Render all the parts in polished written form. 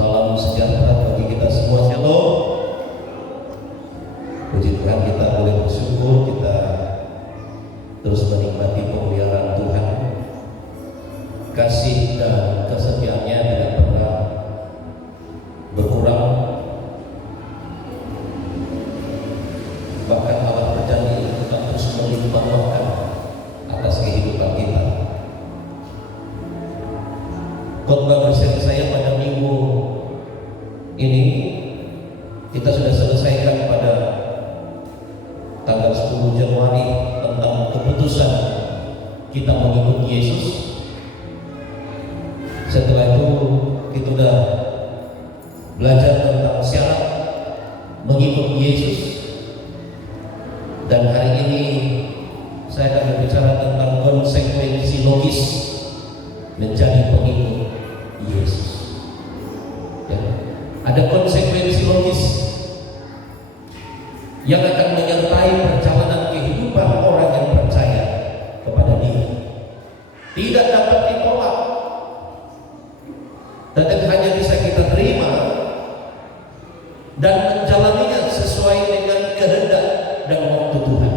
Salam sejahtera bagi kita semua. Shalom. Puji Tuhan, kita boleh bersyukur, kita terus menikmati pemeliharaan Tuhan. Kasih dan kesetiaannya tidak pernah berkurang. Bahkan Allah berjanji untuk terus melimpahkan atas kehidupan kita. Khotbah bersama saya pada minggu ini kita sudah selesaikan pada tanggal 10 Januari tentang keputusan kita mengikuti Yesus. Setelah itu kita sudah belajar tentang syarat mengikuti Yesus, dan hari ini saya akan berbicara tentang konsekuensi logis menjadi pengikut Yesus. Ya. Ada konsekuensi logis yang akan menyertai perjalanan kehidupan orang yang percaya kepada Dia. Tidak dapat ditolak, tetapi hanya bisa kita terima dan menjalaninya sesuai dengan kehendak dan waktu Tuhan.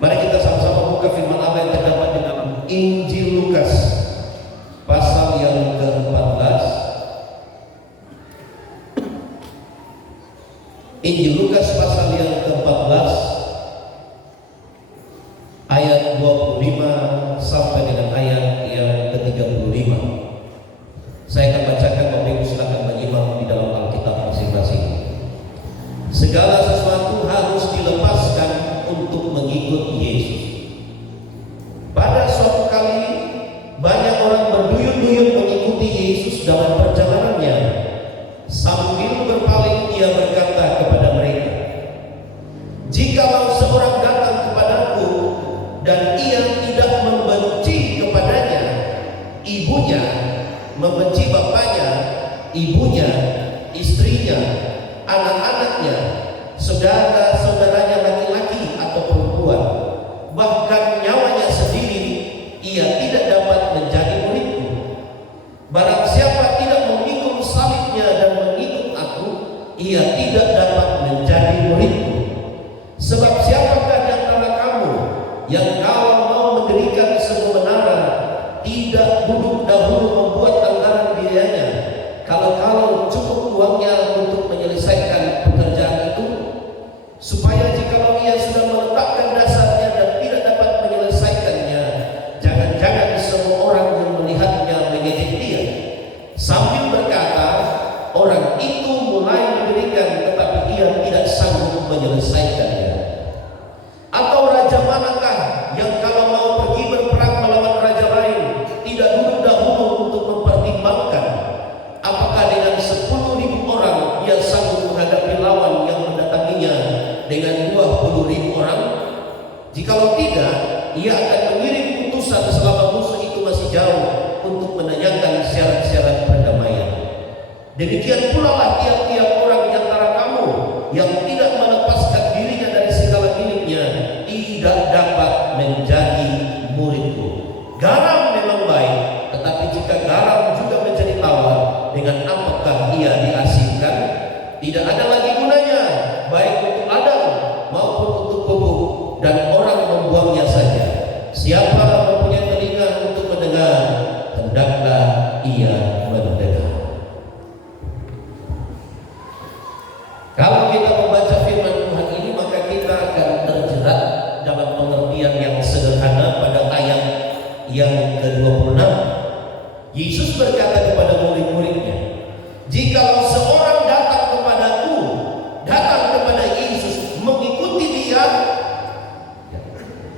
Mari kita sama-sama buka firman Allah yang terdapat di dalam Injil Lukas pasal yang ke-14. Injil Lukas pasal yang ke-14 ayat 25 sampai dengan ayat yang ke-35. Saya akan bacakan, Bapak Ibu silakan menyimak di dalam Alkitab masing-masing. Segala sesuatu harus dilepaskan untuk mengikut Yesus. Pada suatu kali banyak orang berduyun-duyun mengikuti Yesus dalam perjalanannya. Sambil berpaling ia berkata kepada mereka, "Jikalau seorang datang kepadaku dan ia tidak membenci kepadanya ibunya, membenci bapaknya, ibunya, istrinya, anak-anaknya, saudara-saudaranya laki-laki atau perempuan, bahkan nyawanya sendiri, ia tidak dapat menjadi muridku. Barang siapa tidak memikul salibnya dan mengikut aku, ia tidak dapat menjadi muridku. Sebab siapakah di antara kamu yang kalau mau mendirikan sebuah menara, tidak duduk dahulu membuat anggaran biayanya, kalau cukup uangnya untuk menyelesaikan pekerjaan itu, supaya jikalau ia sudah meletakkan dasarnya dan tidak dapat menyelesaikannya, jangan-jangan semua orang yang melihatnya mengejek dia, sambil berkata, orang itu mulai mendirikan tetapi ia tidak sanggup menyelesaikannya. Atau raja manakah yang kalau mau pergi berperang melawan raja lain, tidak duduk dahulu untuk mempertimbangkan apakah dengan 10.000 orang ia sanggup menghadapi lawan yang mendatanginya dengan 20.000 orang? Jikalau tidak, ia akan mengirim utusan selama musuh itu masih jauh untuk menanyakan syarat-syarat perdamaian. Demikian pula lah tiap-tiap orang di antara kamu yang tidak melepaskan dirinya dari segala miliknya, tidak dapat menjadi muridku. Garam memang baik, tetapi jika garam juga menjadi tawar, dengan apakah ia diasinkan? Tidak ada lagi gunanya, baik untuk ladang maupun untuk pupuk, dan orang membuangnya saja. Siapa mempunyai telinga untuk mendengar, hendaklah ia mendengar. Kalau kita membaca firman Tuhan ini, maka kita akan terjerat dalam pengertian yang sederhana pada ayat yang ke-26. Yesus berkata kepada murid-muridnya, "Jikalau seorang datang kepadaku, datang kepada Yesus, mengikuti Dia,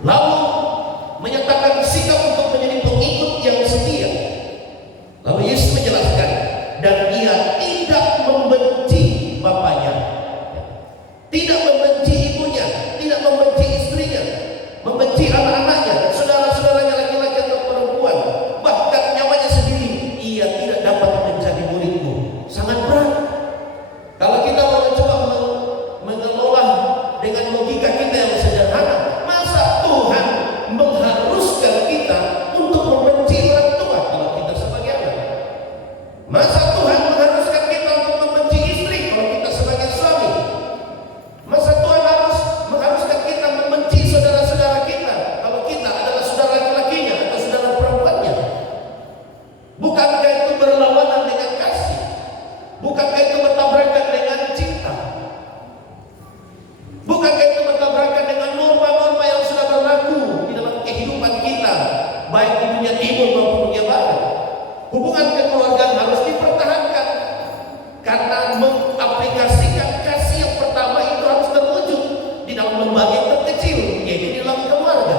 lalu menyatakan sikap untuk menjadi pengikut yang setia." Lalu Yesus menjelaskan, "Dan ia tidak membenci bapaknya, tidak membenci ibunya, tidak membenci istrinya, membenci anak-anaknya, saudara-saudaranya laki-laki atau perempuan, bahkan nyawanya sendiri, ia tidak dapat menjadi muridku." Sangat berat. Masa Tuhan mengharuskan kita untuk membenci istri kalau kita sebagai suami? Masa Tuhan mengharuskan kita membenci saudara-saudara kita kalau kita adalah saudara laki-lakinya atau saudara perempuannya? Bukankah itu berlawanan dengan kasih? Bukankah itu bertabrakan dengan cinta? Bukankah itu bertabrakan dengan norma-norma yang sudah berlaku di dalam kehidupan kita, baik di dunia timur maupun dunia barat? Hubungan kekeluargaan harus dipertahankan karena mengaplikasikan kasih yang pertama itu harus terwujud di dalam lembaga yang terkecil, yaitu di dalam keluarga.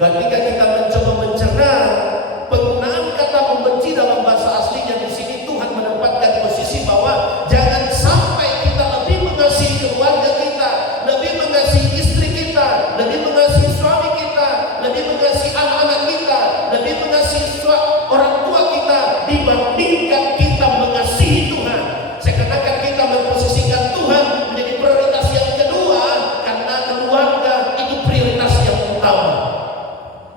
Ketika kita mencoba mencerna penggunaan kata membenci dalam bahasa aslinya, di sini Tuhan menempatkan posisi bahwa jangan sampai kita lebih mengasihi keluarga kita, lebih mengasihi istri kita, lebih mengasihi suami kita, lebih mengasihi anak-anak kita, lebih mengasihi orang tua kita dibandingkan kita mengasihi Tuhan. Saya katakan kita memposisikan Tuhan menjadi prioritas yang kedua karena keluarga itu prioritas yang utama.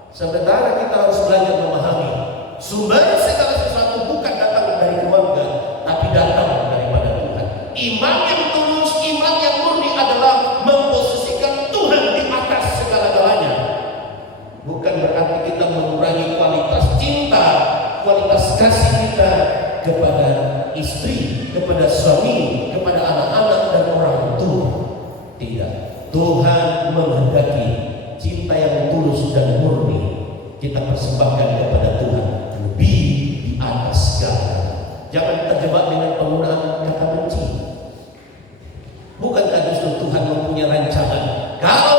Sementara kita harus belajar memahami sumber segala sesuatu bukan datang dari keluarga, tapi datang daripada Tuhan. Iman yang tulus, iman yang murni adalah memposisikan Tuhan di atas segala-galanya. Bukan berarti kita mengurangi kualitas cinta, kualitas kasih kita kepada istri, kepada suami, kepada anak-anak dan orang tua. Tidak. Tuhan menghendaki cinta yang tulus dan murni kita persembahkan kepada Tuhan lebih di atas segala. Jangan terjebak dengan penggunaan kata benci. Bukankah justru Tuhan mempunyai rancangan? Kalau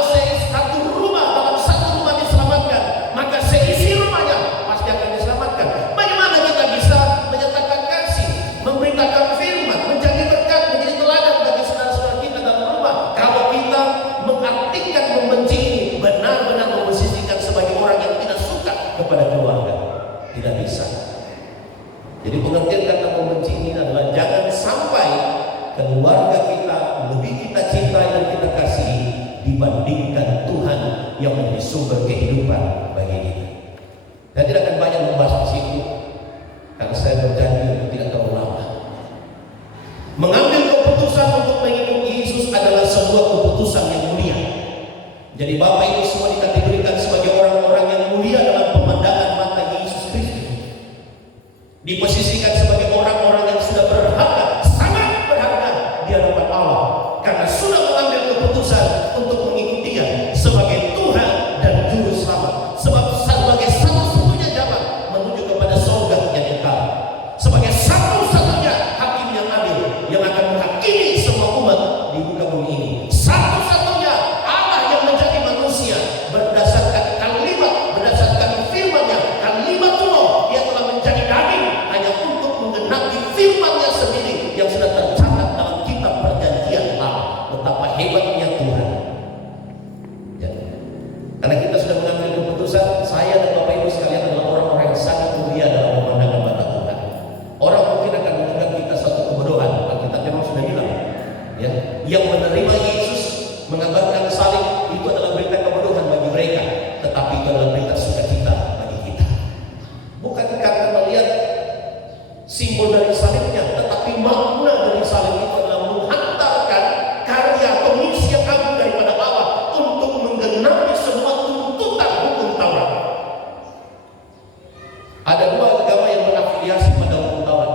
satu rumah dalam satu rumah diselamatkan, maka seisi rumahnya pasti akan diselamatkan. Bagaimana kita bisa menyatakan kasih, memberitakan firman, menjadi berkat, menjadi teladan bagi saudara-saudara kita dalam rumah, kalau kita mengartikan membenci ini benar-benar memposisikan sebagai orang yang tidak suka kepada keluarga? Tidak bisa. Jadi pengertian kata membenci ini adalah jangan sampai keluarga kita lebih kita cintai dan kita kasihi dibandingkan Tuhan yang menjadi sumber kehidupan bagi kita. Saya tidak akan banyak membahas di situ karena saya berjanji untuk tidak terlalu lama. Mengambil keputusan untuk mengikuti Yesus adalah sebuah keputusan yang mulia. Jadi Bapak Ibu semua dikategorikan sebagai orang-orang yang mulia dalam pemandangan mata Yesus Kristus. Diposisikan sebagai orang-orang yang sudah berharga, sangat berharga di hadapan Allah, karena sudah mengambil keputusan untuk mengikuti Dia sebagai Tuhan dan Juru Selamat, sebagai satu-satunya jalan menuju kepada surga yang kekal, sebagai satu-satunya hakim yang adil yang akan menghakimi semua umat di muka bumi ini, satu-satunya Allah yang menjadi manusia berdasarkan kalimat, berdasarkan firman-Nya, kalimatullah, Dia telah menjadi daging hanya untuk menggenapi firman-Nya sendiri yang sudah tercatat dalam kitab perjanjian lama. Betapa hebatnya Tuhan. Ya. Karena kita sudah mengambil keputusan, saya dan Bapak Ibu sekalian adalah orang-orang yang sangat mulia dalam pemandangan mata Tuhan. Orang mungkin akan menganggap kita satu kebodohan. Alkitab memang sudah bilang, ya, yang menerima Yesus mengabarkan salib itu adalah berita kebodohan bagi mereka, tetapi itu adalah berita sukacita bagi kita. Bukan karena melihat simbol dari salibnya, tetapi makna dari salib itu adalah menghantarkan karya atau misi yang agung daripada Allah untuk menggenapi semua tuntutan hukum Taurat. Ada dua agama yang berafiliasi pada hukum Taurat.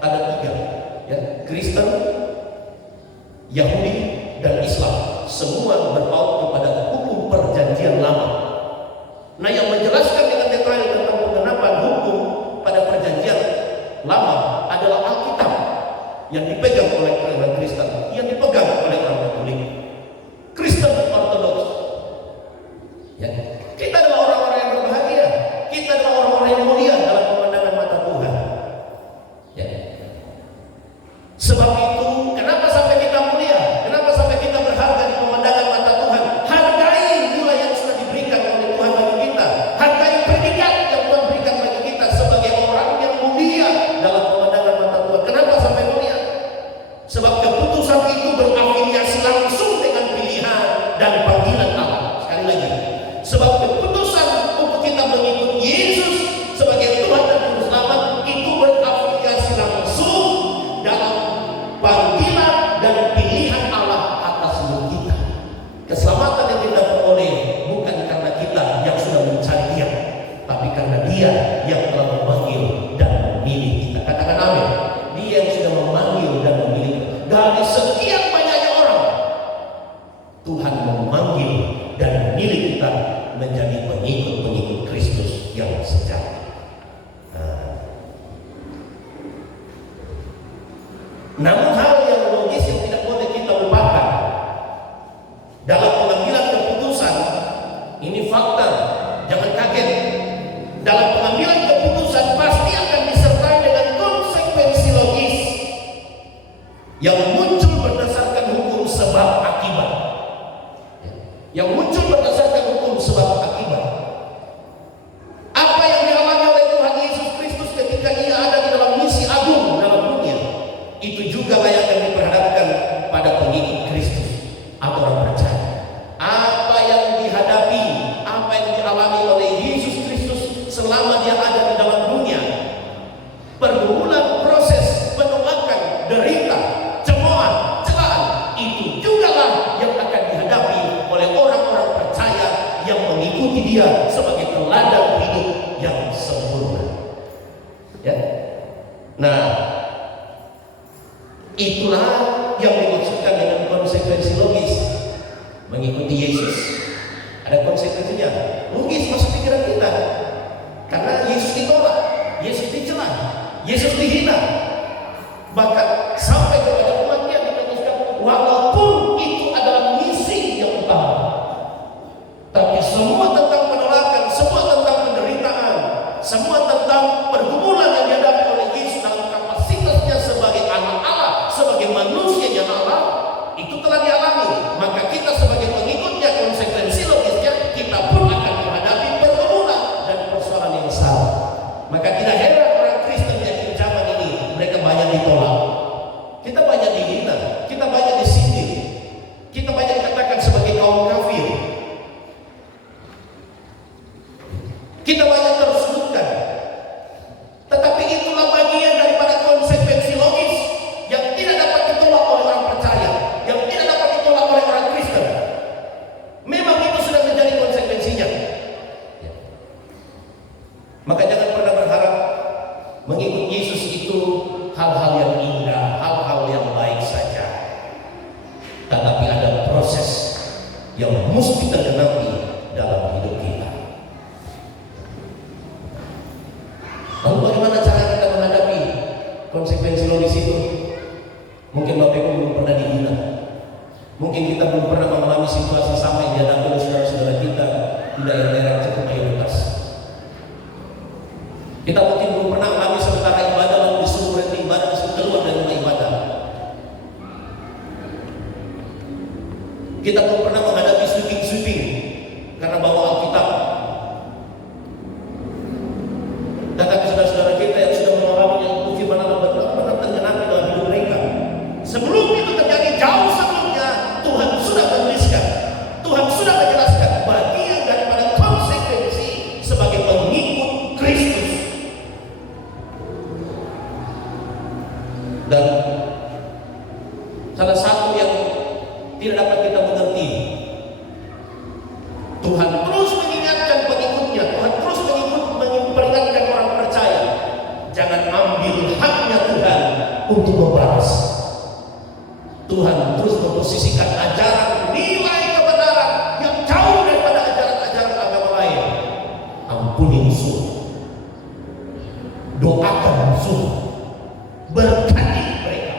Ada tiga, ya, Kristen, Yahudi, dan Islam. Semua berpaut kepada hukum perjanjian lama. Nah, yang menjelaskan dengan detail tentang pengenapan hukum pada perjanjian lama adalah Alkitab yang dipegang oleh orang Kristen, yang dipegang oleh orang Katolik, Kristen Ortodoks. Ya, kita adalah orang-orang yang berbahagia, kita adalah orang-orang yang mulia dalam pemandangan mata Tuhan. Ya. Sebab itu, kenapa sampai kita mulia? Kenapa sampai kita berharga di pemandangan mata Tuhan? Hargai nilai yang sudah diberikan oleh Tuhan bagi kita. Hargai predikat yang Tuhan berikan bagi kita sebagai orang yang mulia dalam pemandangan mata Tuhan. Kenapa sampai mulia? Sebab keputusan Namun hal yang logis yang tidak boleh kita lupakan dalam pengambilan keputusan, ini fakta, jangan kaget. Dalam pengambilan keputusan pasti akan disertai dengan konsekuensi logis yang muncul berdasarkan hukum sebab akibat. Yang muncul berdasarkan hukum sebab akibat. Apa yang dialami oleh Tuhan Yesus Kristus ketika Ia ada di dalam misi agung dalam dunia, itu juga yang akan diperhadapkan pada pengikut Kristus atau orang percaya. Apa yang dihadapi, apa yang dialami oleh Yesus Kristus selama Dia ada di dalam dunia, pergumulan, proses, penolakan, derita, cemoohan, celaan, itu jugalah yang akan dihadapi oleh orang-orang percaya yang mengikuti Dia sebagai teladan hidup yang sempurna. Ya. Nah, itulah yang dimaksudkan dengan konsekuensi logis. Mengikuti Yesus ada konsekuensinya, logis masuk pikiran kita. Karena Yesus ditolak, Yesus dicela, Yesus dihina, bahkan sampai kepada umatnya dikatakan walaupun itu adalah misi yang utama, tapi semua tentang penolakan, semua tentang penderitaan, semua tentang pergumulan yang dihadapi oleh Yesus dalam kapasitasnya sebagai anak Allah, sebagai manusia yang Allah, itu telah dialami. Maka kita sebagai pengikutnya, konsekuensi logisnya, kita pun akan menghadapi pergumulan dan persoalan yang sama. Maka tidak heran orang Kristen di akhir zaman ini mereka banyak ditolak, kita banyak dihina, kita banyak disindir, kita banyak dikatakan sebagai kaum kafir, kita banyak tersudutkan. Tetapi itulah bagian daripada konsekuensi logis yang tidak dapat ditolak oleh orang percaya, yang tidak dapat ditolak oleh orang Kristen. Memang itu sudah menjadi konsekuensinya. Maka jangan pernah berharap mengikut Yesus itu hal-hal yang indah, hal-hal yang baik saja. Tetapi ada proses yang mesti tergenapi dalam hidup kita. Lalu bagaimana cara kita menghadapi konsekuensi logis itu? Mungkin Bapak Ibu belum pernah dihina. Mungkin kita belum pernah mengalami situasi sama yang dihadapi oleh saudara-saudara kita di daerah-daerah cukup mayoritas. Kita mungkin belum pernah mengalami sementara ibadah lalu disuruh berhenti ibadah, disuruh keluar dari rumah ibadah. Kita belum pernah menghadapi sweeping karena bawa Alkitab. Tetapi saudara-saudara kita yang sudah mengalami yang firman Allah benar-benar tergenapi dalam hidup mereka. Sebelum itu terjadi, jauh sebelumnya Tuhan sudah menuliskan, Tuhan sudah menjelaskan bagian daripada konsekuensi sebagai pengikut Kristus. Dan salah satu yang tidak dapat kita mengerti, Tuhan terus mengingatkan pengikutnya, Tuhan terus memperingatkan orang percaya, jangan ambil haknya Tuhan untuk membalas. Tuhan terus memposisikan ajaran nilai kebenaran yang jauh daripada ajaran-ajaran agama lain. Ampuni musuh, doakan musuh, berkati mereka.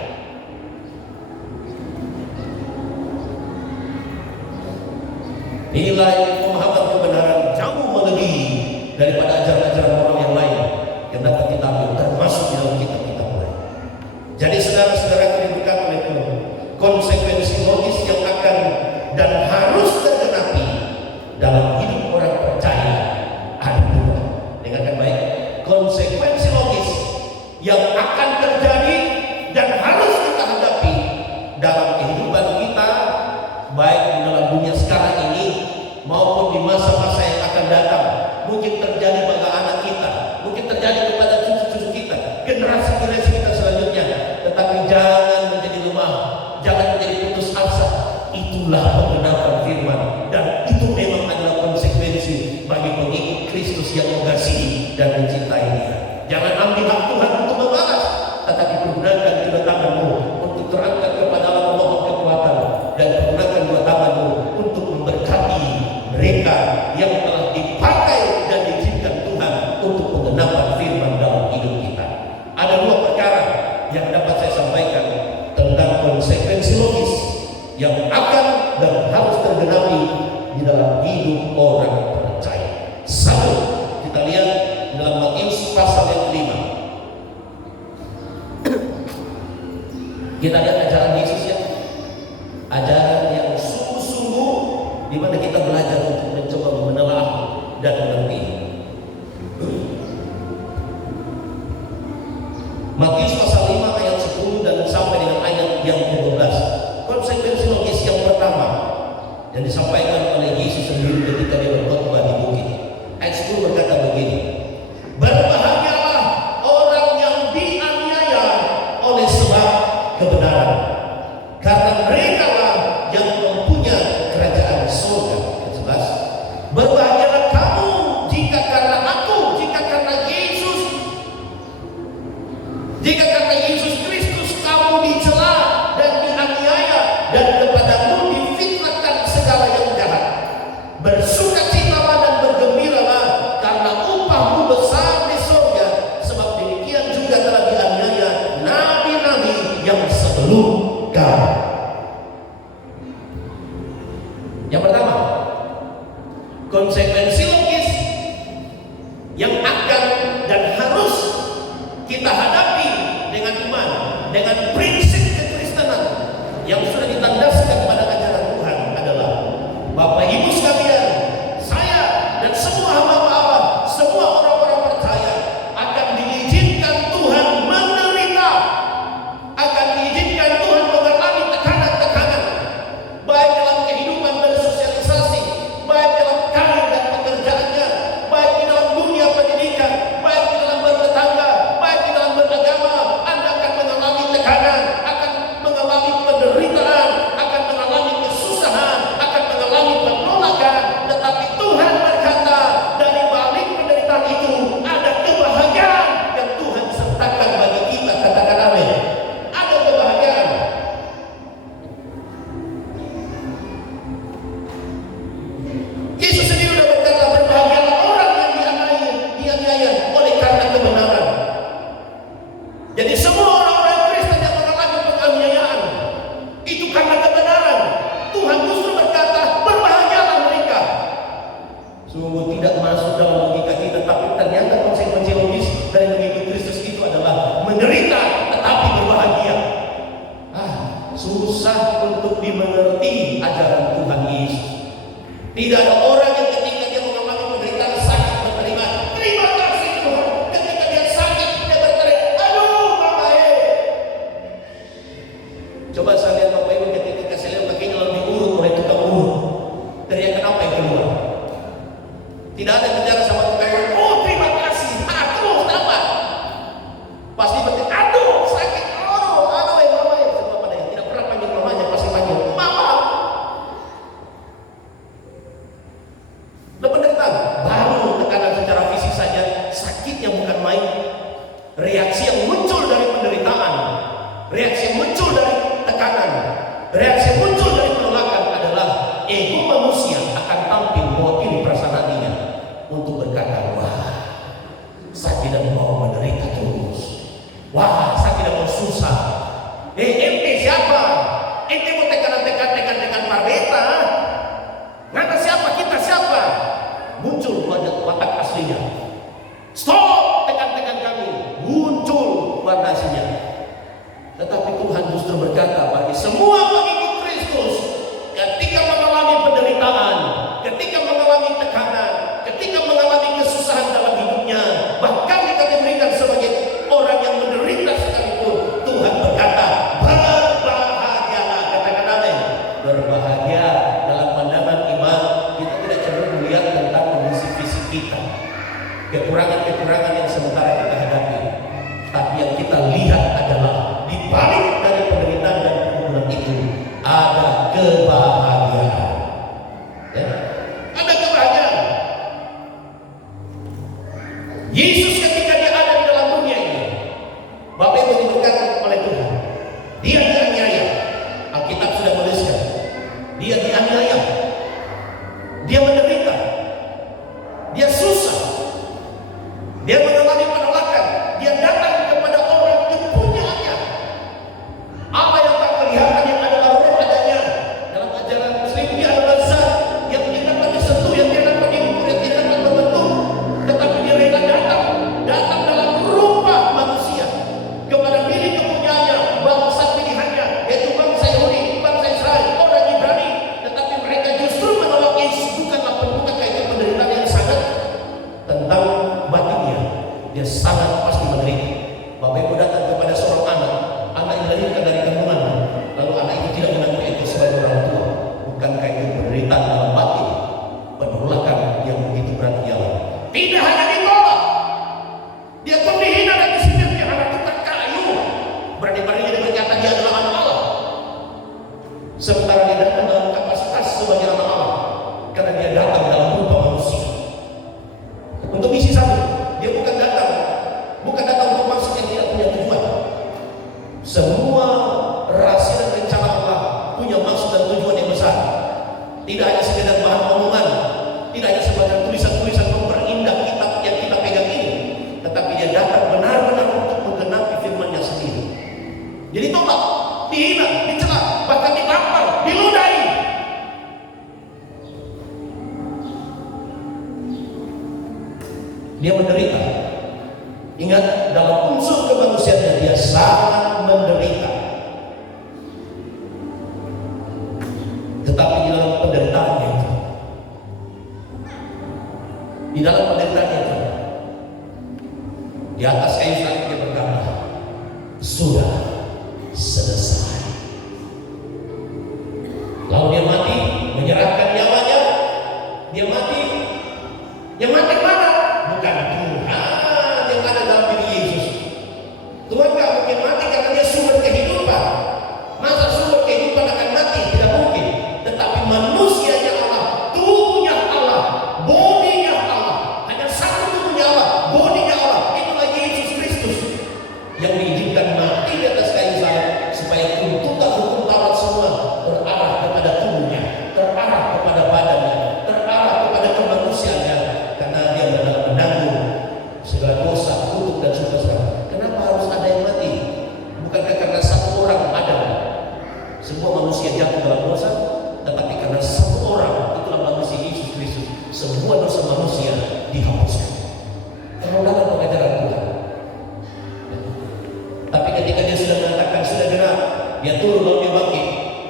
Nilai pemahaman kebenaran jauh melebihi daripada ajaran-ajaran moral yang lain yang dapat kita ambil, termasuk di dalam kitab-kitab lain. Jadi saudara-saudara yang diberkati oleh Tuhan, konsekuensi logis yang akan dan harus tergenapi dalam hidup orang percaya ada dua. Dengarkan baik, konsekuensi logis yang akan terjadi dan harus kita hadapi dalam kehidupan kita, baik di dalam dunia sekarang ini maupun di masa-masa yang akan datang. Mungkin terjadi pada anak kita, mungkin terjadi kepada cucu-cucu kita, generasi-generasi kita selanjutnya. Tetapi jangan menjadi lemah, jangan menjadi putus asa. Itulah penggenapan firman, dan itu memang adalah konsekuensi bagi pengikut Kristus yang mengasihi dan mencintai Dia. Jangan ambil hak Tuhan untuk membalas, tetapi gunakan kedua tanganmu untuk terangkat kepada Allah, memohon kekuatan, dan gunakan dua tanganmu untuk memberkati mereka yang telah dipakai dan diizinkan Tuhan untuk penggenapan firman dalam hidup kita. Ada dua perkara yang dapat saya sampaikan hidup orang percaya. Satu, kita lihat dalam Matius pasal yang kelima. Kita lihat ajaran Yesus ya, ajaran yang sungguh-sungguh, di mana kita belajar untuk mencoba menelaah dan mengerti. Matius pasal 5 ayat 10 dan sampai dengan ayat yang ke-12. Konsekuensi logis yang pertama yang disampaikan oleh Yesus sendiri ketika dia berkhotbah di bukit. Ayat 10 berkata begini, berbahagialah orang yang dianiaya oleh sebab kebenaran, karena merekalah yang mempunyai kerajaan surga. Ayat 11, berbahagialah kamu jika karena aku, jika karena Yesus, jika karena Yesus Kristus kamu dicela dan dianiaya dan kepadamu difitnahkan segala yang jahat. Bersukacitalah dan bergembiralah, karena upahmu besar di surga, sebab demikian juga telah dianiaya nabi-nabi yang sebelum kamu. Yang pertama, konsekuensi logis yang akan dan harus kita hadapi dengan iman, dengan prinsip kekristenan yang sudah ditandaskan pada ajaran Tuhan adalah, Bapak Ibu sekalian, saya dan semua hamba Allah, semua orang-orang percaya akan diizinkan Tuhan menderita, akan diizinkan Tuhan mengalami tekanan-tekanan, baik dalam kehidupan bersosialisasi, baik dalam karir dan pekerjaannya, baik di dalam dunia pendidikan, baik di dalam bertetangga, baik di dalam beragama. Anda akan mengalami tekanan, akan mengalami penderitaan, akan mengalami kesusahan, akan mengalami penolakan. Tetapi Tuhan berkata, dari balik penderitaan itu ada kebahagiaan yang Tuhan sertakan bagi kita. Katakan amin. Ada kebahagiaan. Yesus sendiri sudah berkata, berbahagialah orang yang dianiaya oleh karena kebenaran. Jadi semua orang-orang Kristen yang mengalami penganiayaan itu karena kebenaran, Tuhan justru berkata, berbahagialah mereka. Sungguh tidak masuk dalam logika kita, tapi ternyata konsekuensi logis dari mengikut Kristus itu adalah menderita tetapi berbahagia. Susah untuk dimengerti ajaran Tuhan Yesus. Tidak ada orang yang ketika dia mengalami penderitaan sakit berterima, terima kasih Tuhan. Ketika dia sakit, dia berteriak, aduh Bapak Coba saya lihat Bapak Ibu ketika saya lihat kakinya lalu diurut oleh tukang urut. Teriakan apa yang keluar? Tidak ada bicara sama tukang urut, oh terima kasih, terus apa? Pasti berteriak, aduh sakit, aduh ya Mama ya. Semua pada yang tidak pernah panggil mamanya pasti panggil Mama. Penderitaan baru tekanan secara fisik saja, sakitnya bukan main. Reaksi yang muncul dari penderitaan, reaksi yang muncul dari tekanan, reaksi yang muncul dari penolakan adalah ego manusia akan tampil mewakili perasaan hatinya untuk berkata, wah saya tidak mau menderita terus, wah saya tidak mau susah. Ente siapa? Ente mau tekan parbeta? Ngana siapa? Kita siapa? Muncul watak aslinya. Stop, tekan kami. Muncul watak aslinya. Tetapi Tuhan justru berkata bagi semua pengikut Kristus, ketika mengalami penderitaan, ketika mengalami tekanan, ketika mengalami kesusahan dalam hidupnya, bahkan kita diberikan sebagai orang yang menderita sekalipun, Tuhan berkata, berbahagialah. Katakan amin. Berbahagia. Dalam pandangan iman, kita tidak cenderung melihat tentang kondisi fisik kita, kekurangan-kekurangan yang sementara kita hadapi, tapi yang kita lihat adalah di balik dari penderitaan dan pergumulan itu Dia menderita. Ingat, dalam unsur kemanusiaannya dia sangat menderita. Tetapi di dalam penderitaannya itu, di atas kayu salib dia berkata, sudah selesai. Lalu dia mati, menyerahkan nyawanya. Dia mati. Yang mati mana? Bukan Tuhan yang ada dalam diri Yesus. Tuhan gak mungkin mati karena dia sumber kehidupan. Masa sumber kehidupan akan mati? Tidak mungkin. Tetapi manusianya Allah, tubuhnya Allah, bodinya Allah. Hanya satu tubuhnya Allah, bodinya Allah. Itulah Yesus Kristus yang diizinkan mati di atas kayu salib supaya tuntutan hukum Taurat semua terarah kepada tubuhnya, terarah kepada badannya, terarah kepada kemanusiaannya, karena dia menanggung segala dosa, kutuk dan sebagainya. Kenapa harus ada yang mati? Bukankah karena satu orang Adam semua manusia jatuh dalam dosa, tetapi karena satu orang, itulah manusia Yesus Kristus, semua dosa manusia dihapuskan. Kemudahan pengajaran Tuhan. Tapi ketika dia sudah mengatakan sudah genap, dia turun lalu dia bangkit,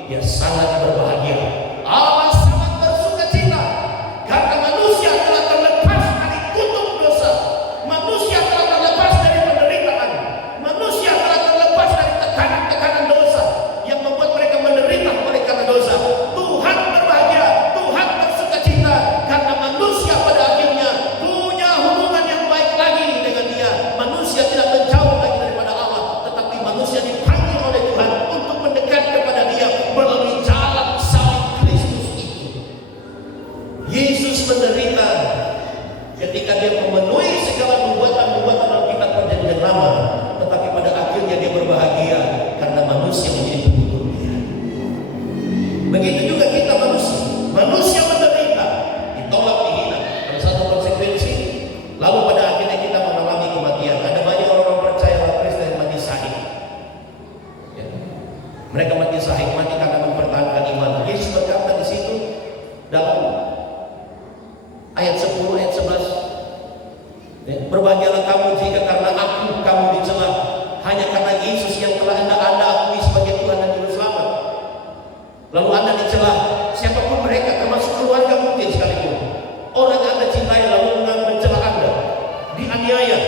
dia sangat berbahagia. Allah sangat bersukacita karena manusia telah terlepas dari kutuk dosa, manusia telah terlepas dari penderitaan, manusia telah terlepas dari tekanan-tekanan dosa yang membuat mereka menderita oleh karena dosa. Tuhan berbahagia, Tuhan bersukacita karena manusia pada akhirnya punya hubungan yang baik lagi dengan Dia. Manusia tidak menjauh lagi daripada Allah, tetapi manusia dipanggil oleh Tuhan untuk mendekat kepada Dia melalui jalan salib Kristus itu. Yesus menderita ketika dia memenuhi segala nubuatan-nubuatan dalam kitab Perjanjian Lama, tetapi pada akhirnya dia berbahagia karena manusia menjadi pengikut Dia. Begitu juga kita manusia menderita, ditolak, dihina, ada satu konsekuensi. Lalu pada akhirnya kita mengalami kematian. Ada banyak orang percaya bahwa Kristen yang mati syahid. Ya. Mereka mati syahid, mati karena mempertahankan iman. Yesus berkata di situ dalam ayat 10, ayat 11, ya, berbahagialah kamu jika karena aku kamu dicela, hanya karena Yesus yang telah anda akui sebagai Tuhan dan Juru Selamat. Lalu anda dicela, siapapun mereka, termasuk keluarga mungkin sekalipun, orang yang anda cintai lalu mencela anda, dianiaya,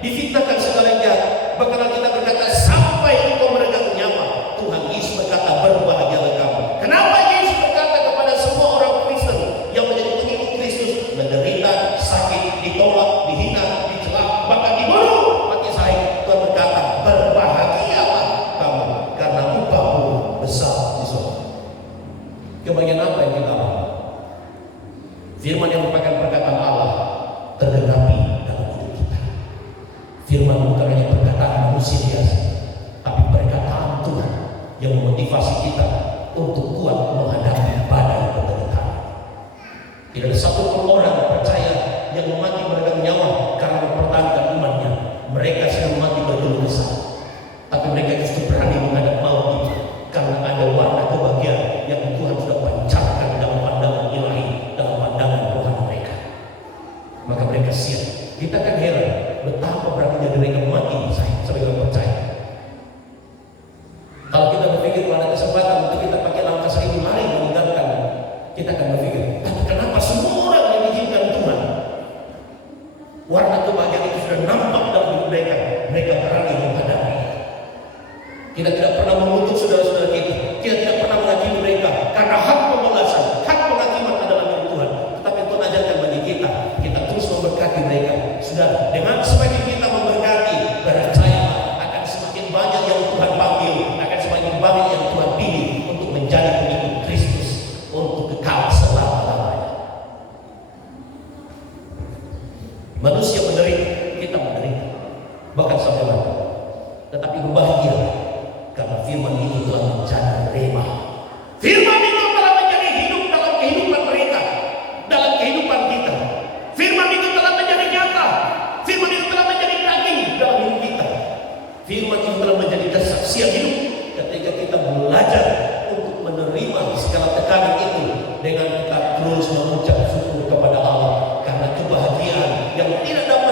difitnahkan segala yang jahat. Bahkan kita berkata sampai engkau meregang nyawa. Tuhan Yesus berkata berbahagialah kamu. Kenapa Yesus berkata kepada semua orang Kristen yang menjadi pengikut Kristus, menderita, sakit, ditolak, dihina, dicela, bahkan dibunuh, mati syahid? Tuhan berkata berbahagialah kamu karena upahmu besar di surga. Kebahagiaan apa yang kita alami? Firman yang merupakan perkataan Allah tergenapi dalam hidup kita. Firman bukan hanya perkataan manusia biasa, tapi perkataan Tuhan yang memotivasi kita untuk kuat menghadapi badai penderitaan. Tidak ada satu pun orang percaya yang mati meregang nyawa karena mempertahankan imannya. Mereka sedang mati bergeluh kesah, tapi mereka justru berani menghadap maut itu karena ada warna kebahagiaan yang Tuhan sudah pancarkan dalam pandangan ilahi, dalam pandangan Tuhan mereka. Maka mereka siap. Kita kan heran betapa berarti mereka mati sebagai orang percaya. Kalau kita berpikir kalau ada kesempatan untuk kita pakai langkah 1000 lari meninggalkan, kita akan berpikir, tapi kenapa semua orang yang diizinkan Tuhan, warna kebahagiaan itu sudah nampak dalam hidup mereka, mereka berani menghadapi. Kita tidak pernah mengutuk saudara-saudara kita, kita tidak pernah menghakimi mereka karena hak pembalasan, hak penghakiman adalah milik Tuhan. Tetapi Tuhan ajarkan bagi kita terus memberkati mereka. Sudah, dengan semakin kita memberkati, percaya akan semakin banyak yang Tuhan panggil, akan semakin banyak yang Tuhan pilih untuk menjadi pengikut Kristus untuk kekal selama-lamanya. Manusia menderita, kita menderita, bahkan sampai mati. Tetapi berbahagia karena firman itu telah menjadi rema. Firman itu telah menjadi hidup dalam kehidupan mereka, dalam kehidupan kita. Firman itu telah menjadi nyata. Firman itu telah menjadi daging dalam hidup kita. Firman itu telah menjadi kesaksian hidup ketika kita belajar untuk menerima segala tekanan itu dengan kita terus mengucap syukur kepada Allah karena kebahagiaan yang tidak dapat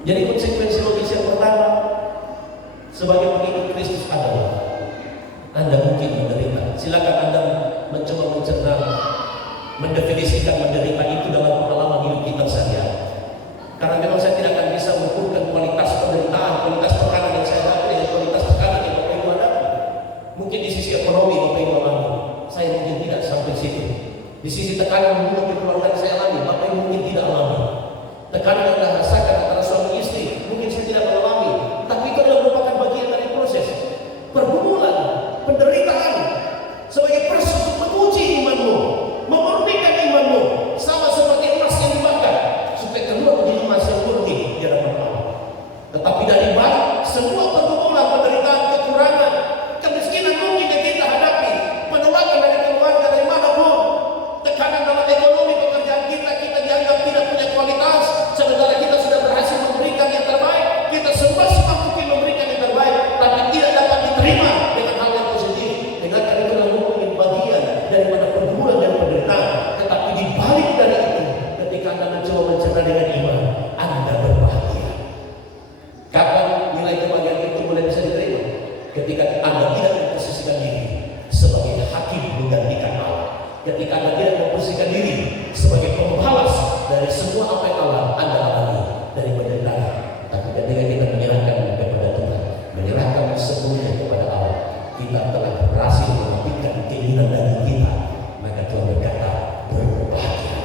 Jadi konsekuensi logis yang pertama sebagai pengikut Kristus adalah Anda mungkin menderita. Silakan Anda mencoba mencerna, mendefinisikan menderita itu dalam pengalaman hidup kita sehari-hari. Karena memang saya tidak akan bisa mengukurkan kualitas penderitaan, kualitas tekanan yang saya dapat dengan kualitas tekanan yang Bapak Ibu hadapi. Mungkin di sisi ekonomi Bapak Ibu alami, saya mungkin tidak sampai situ. Di sisi tekanan mungkin keluarga saya alami, Bapak Ibu mungkin tidak alami. Tekanan yang Anda rasakan antara suami istri, mungkin saya tidak mengalami. Tapi itu adalah merupakan bagian dari proses pergumulan, penderitaan sebagai proses untuk menguji imanmu, memurnikan imanmu, sama seperti emas yang dibakar supaya keluar menjadi emas yang murni di hadapan Allah. Tetapi dari balik semua pergumulan, penderitaan, kekurangan, kemiskinan mungkin yang kita hadapi, penolakan dari keluarga, dari manapun, tekanan dalam ekonomi, pekerjaan kita dianggap tidak punya kualitas, sementara kita sudah berhasil memberikan yang terbaik, kita semua mungkin memberikan yang terbaik, tapi tidak dapat diterima dengan hal yang positif. Dengan karena itu mungkin bagian daripada pergumulan dan penderitaan. Tetapi di balik dari itu, ketika Anda mencoba mencerna dengan iman, Anda berbahagia. Kapan nilai kebahagiaan itu mulai bisa diterima? Ketika Anda tidak memposisikan diri sebagai hakim menggantikan Allah. Ketika Anda tidak memposisikan diri sebagai pembalas dari semua apa yang Anda alami dari penderitaan. Tapi ketika kita menyerahkan kepada Tuhan, menyerahkan sepenuhnya kepada Allah, kita telah berhasil melakukan keinginan dari kita. Maka Tuhan berkata, berbahagia.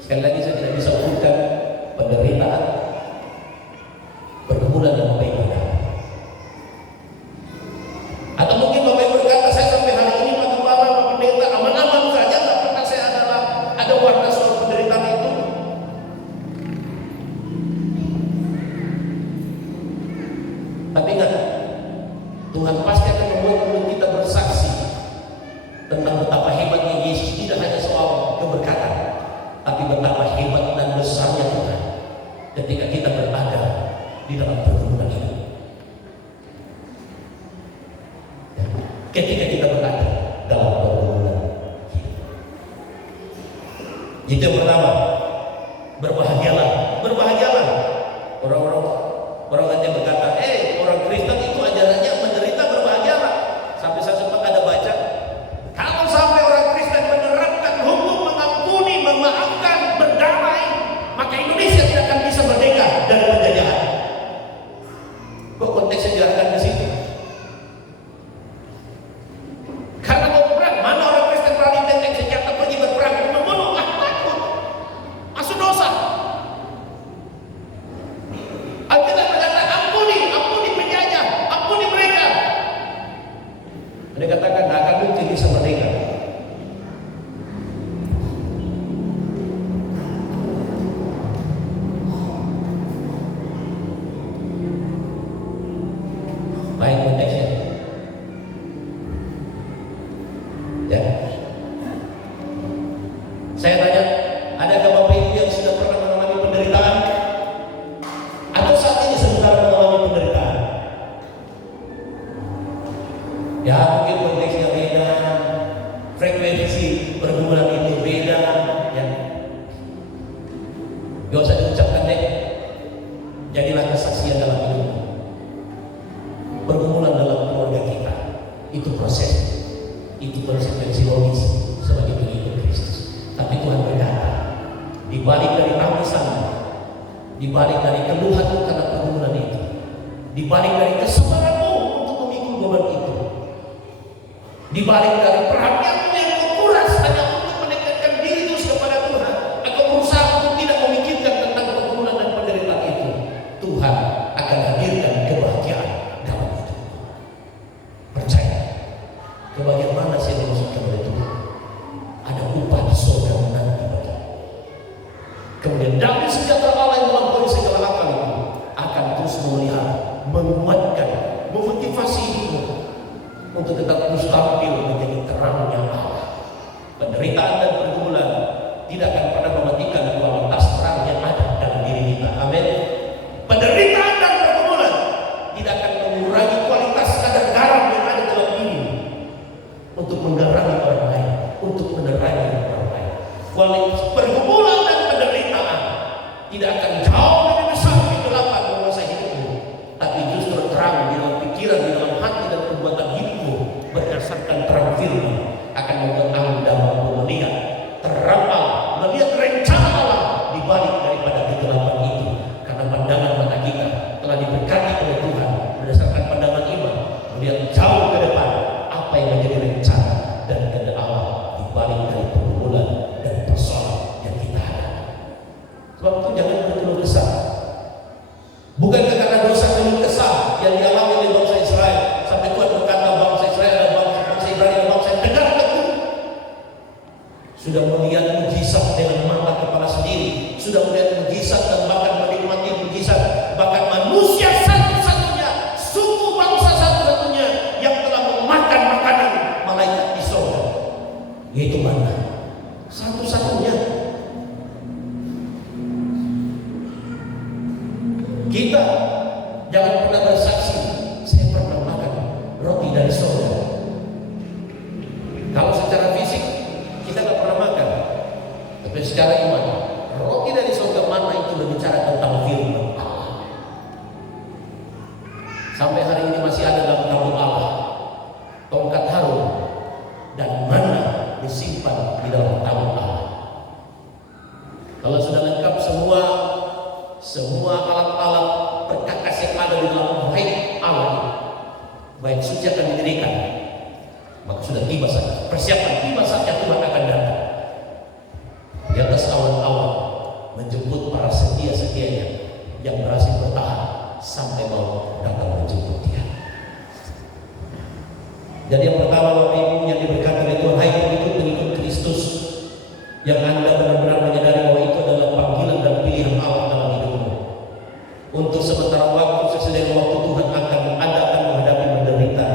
Sekali lagi saya tidak bisa ukurkan penderitaan, pergumulan yang Bapak Ibu hadapi. Atau mungkin Bapak Ibu berkata, saya sampai hari ini Pak Gembala, Pak Pendeta, aman-aman saja, tak pernah saya ada warna soal penderitaan itu. Tapi ingat, Tuhan pasti akan membuat mulut kita bersaksi tentang betapa hebatnya Yesus, tidak hanya soal keberkatan, tapi betapa hebat dan besarnya Tuhan ketika kita berada di dalam pergumulan hidup. Ketika kita berada dalam pergumulan hidup. Itu yang pertama, berbahagialah, berbahagialah. Orang yang berkata, orang Kristen itu ajarannya menderita, berbahagialah. Sampai saya sempat ada baca, kalau sampai orang Kristen menerapkan hukum mengampuni, memaafkan, berdamai, maka Indonesia tidak akan bisa merdeka dari penjajahan. Kok konteksnya diarahkan ke situ? Karena mau perang, mana orang Kristen berani tenteng senjata pergi berperang, membunuh, takut, masuk dosa. Alkitab berkata, ampuni penjajah, ampuni mereka. Dia katakan, tidak akan mungkin bisa merdeka. Baik konteksnya. Ya. Saya tanya, adakah Bapak Ibu yang sudah pernah mengalami penderitaan? Atau saat ini sebentar mengalami penderitaan? Ya, mungkin konteksnya beda, frekuensi pergumulan itu beda, ya. Gak usah diucapkan deh. Jadilah kesaksian dalam hidupmu. Pergumulan dalam keluarga kita itu proses, itu konsekuensi logis sebagai pengikut Kristus. Tapi Tuhan berkata, di balik dari tangisan, di balik dari keluhanmu karena pergumulan itu, di balik dari kesemangatmu untuk memikul beban itu, di balik dari perhatianmu yang kuras hanya untuk mendekatkan diri terus kepada Tuhan, atau berusaha untuk tidak memikirkan tentang pergumulan dan penderitaan itu, Tuhan akan hadirkan kebahagiaan dalam hidup. Percaya, kebahagiaan mana sih yang dimaksudkan oleh Tuhan? Ada upah di surga menanti bagi. Kemudian damai sejahtera Allah yang melampaui segala akal itu akan terus memelihara, menguatkan, memotivasi hidupmu untuk tetap terus tampil menjadi terangnya Allah. Penderitaan dan pergumulan tidak akan pernah mematikan kualitas terang yang ada dalam diri kita. Amin. Penderitaan dan pergumulan tidak akan mengurangi kualitas kadar garam yang ada dalam diri untuk menggarangi orang lain, untuk menerangi orang lain. Kualitas pergumulan dan penderitaan waktu jangan berkeluh kesah. Bukankah karena dosa keluh kesah yang dialami oleh bangsa Israel sampai Tuhan berkata bangsa Israel dan bangsa Ibrani dan bangsa yang dengar aku sudah melihat mujizat dengan mata kepala sendiri, sudah melihat mujizat dan bahkan menikmati mujizat, bahkan manusia satu-satunya, suku bangsa satu-satunya yang telah memakan makanan malaikat di surga, yaitu mana? Satu-satunya. Kita jangan pernah bersaksi saya pernah makan roti dari surga. Kalau secara fisik kita nggak pernah makan, tapi secara iman roti dari surga mana itu berbicara tentang firman Allah. Sampai hari ini masih ada dalam tabut Allah tongkat Harun dan mana disimpan di dalam tabut Allah. Kalau sudah lengkap semua alat-alat perkakas yang ada di dalam baik Allah, baik suci akan didirikan, maka sudah tiba saja persiapan, tiba saatnya Tuhan akan datang di atas awan-awan menjemput para setia-setianya yang berhasil bertahan sampai mau datang menjemput Dia. Jadi yang pertama Bapak Ibu yang diberkati oleh Tuhan, hai pengikut-pengikut Kristus yang Anda benar-benar menyadari bahwa itu adalah panggilan dan pilihan Allah dalam hidupmu. Untuk sementara waktu, sesudah waktu Tuhan Anda akan menghadapi menderita,